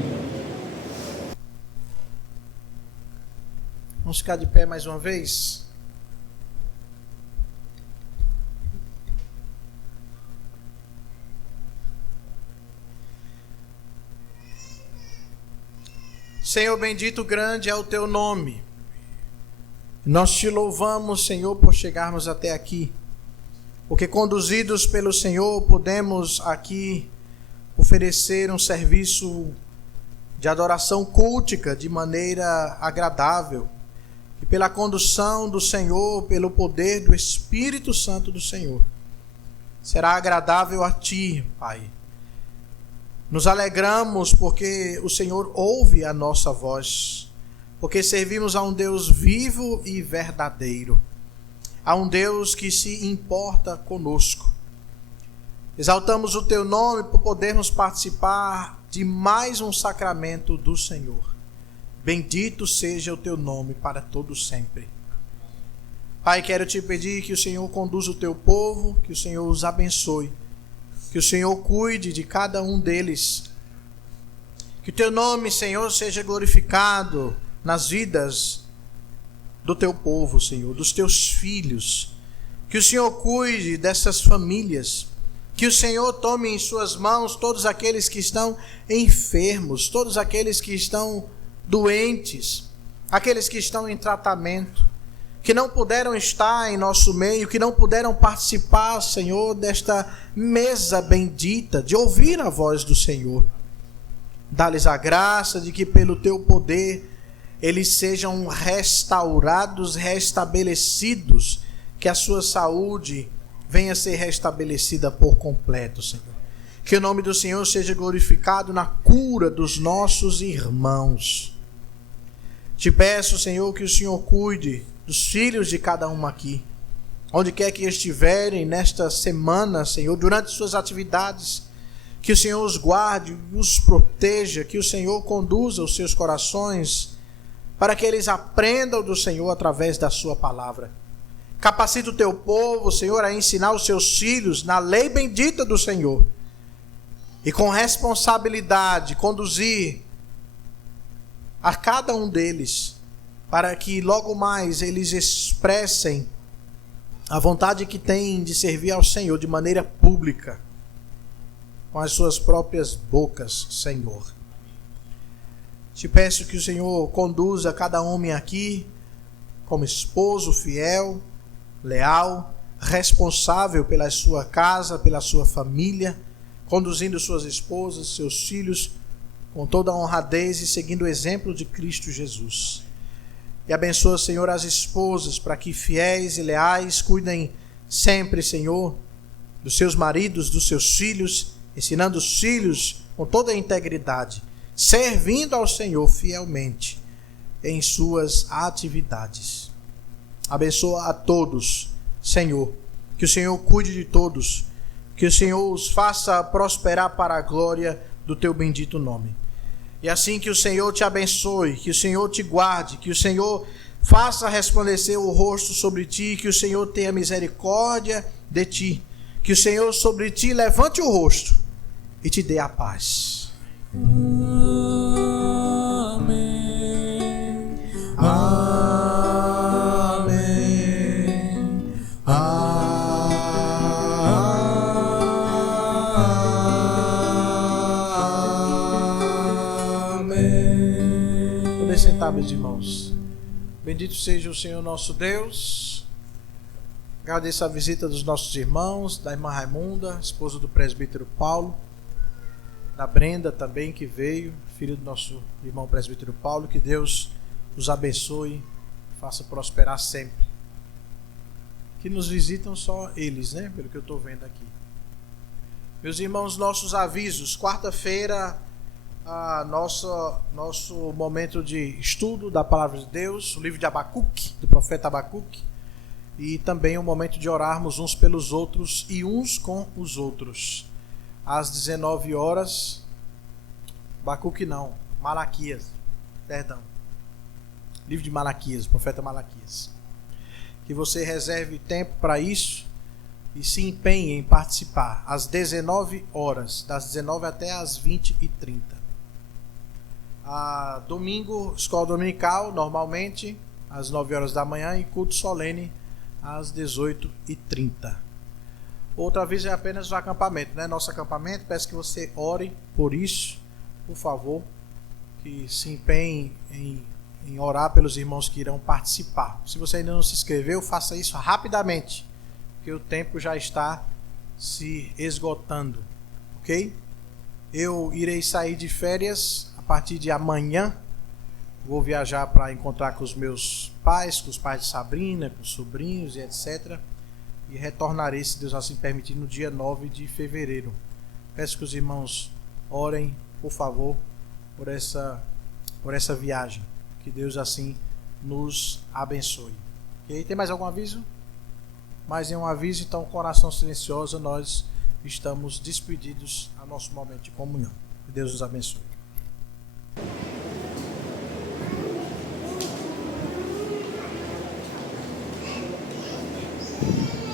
Vamos ficar de pé mais uma vez. Senhor bendito, grande é o teu nome. Nós te louvamos, Senhor, por chegarmos até aqui, porque conduzidos pelo Senhor podemos aqui oferecer um serviço de adoração cultica de maneira agradável, e pela condução do Senhor, pelo poder do Espírito Santo do Senhor, será agradável a Ti, Pai. Nos alegramos porque o Senhor ouve a nossa voz, porque servimos a um Deus vivo e verdadeiro, a um Deus que se importa conosco. Exaltamos o Teu nome por podermos participar de mais um sacramento do Senhor. Bendito seja o Teu nome para todo sempre. Pai, quero Te pedir que o Senhor conduza o Teu povo, que o Senhor os abençoe, que o Senhor cuide de cada um deles, Que teu nome, Senhor, seja glorificado nas vidas do teu povo, Senhor, dos teus filhos. Que o Senhor cuide dessas famílias. Que o Senhor tome em suas mãos todos aqueles que estão enfermos, todos aqueles que estão doentes, aqueles que estão em tratamento, que não puderam estar em nosso meio, que não puderam participar, Senhor, desta mesa bendita, de ouvir a voz do Senhor. Dá-lhes a graça de que pelo teu poder eles sejam restaurados, restabelecidos, que a sua saúde venha a ser restabelecida por completo, Senhor. Que o nome do Senhor seja glorificado na cura dos nossos irmãos. Te peço, Senhor, que o Senhor cuide dos filhos de cada um aqui, onde quer que estiverem nesta semana, Senhor, durante suas atividades. Que o Senhor os guarde, os proteja, que o Senhor conduza os seus corações para que eles aprendam do Senhor através da sua palavra. Capacita o teu povo, Senhor, a ensinar os seus filhos na lei bendita do Senhor e com responsabilidade conduzir a cada um deles para que logo mais eles expressem a vontade que têm de servir ao Senhor de maneira pública, com as suas próprias bocas, Senhor. Te peço que o Senhor conduza cada homem aqui como esposo fiel, leal, responsável pela sua casa, pela sua família, conduzindo suas esposas, seus filhos, com toda a honradez e seguindo o exemplo de Cristo Jesus. E abençoa, Senhor, as esposas, para que fiéis e leais cuidem sempre, Senhor, dos seus maridos, dos seus filhos, ensinando os filhos com toda a integridade, servindo ao Senhor fielmente em suas atividades. Abençoa a todos, Senhor, que o Senhor cuide de todos, que o Senhor os faça prosperar para a glória do teu bendito nome. E assim que o Senhor te abençoe, que o Senhor te guarde, que o Senhor faça resplandecer o rosto sobre ti, que o Senhor tenha misericórdia de ti, que o Senhor sobre ti levante o rosto e te dê a paz. Amém. Amém. Amém. Podem sentar, meus irmãos. Bendito seja o Senhor nosso Deus. Agradeço a visita dos nossos irmãos, da irmã Raimunda, esposa do presbítero Paulo, da Brenda também, que veio, filho do nosso irmão presbítero Paulo. Que Deus os abençoe, faça prosperar sempre. Que nos visitam só eles, né? Pelo que eu estou vendo aqui. Meus irmãos, nossos avisos. Quarta-feira, nosso momento de estudo da Palavra de Deus, o livro de Abacuque, do profeta Abacuque. E também o momento de orarmos uns pelos outros e uns com os outros. Às 19 horas, Abacuque não, Malaquias, perdão. Livro de Malaquias, profeta Malaquias. Que você reserve tempo para isso e se empenhe em participar. Às 19 horas, das 19 até às 20h30. Domingo, escola dominical, normalmente, às 9 horas da manhã, e culto solene às 18h30. Outra vez é apenas o acampamento, né? Nosso acampamento, peço que você ore por isso, por favor, que se empenhe em orar pelos irmãos que irão participar. Se você ainda não se inscreveu, faça isso rapidamente, porque o tempo já está se esgotando, ok? Eu irei sair de férias a partir de amanhã. Vou viajar para encontrar com os meus pais, com os pais de Sabrina, com os sobrinhos e etc. E retornarei, se Deus assim permitir, no dia 9 de fevereiro. Peço que os irmãos orem, por favor, por essa viagem. Que Deus assim nos abençoe. Okay? Tem mais algum aviso? Mais nenhum aviso, então, coração silencioso, nós estamos despedidos ao nosso momento de comunhão. Que Deus nos abençoe.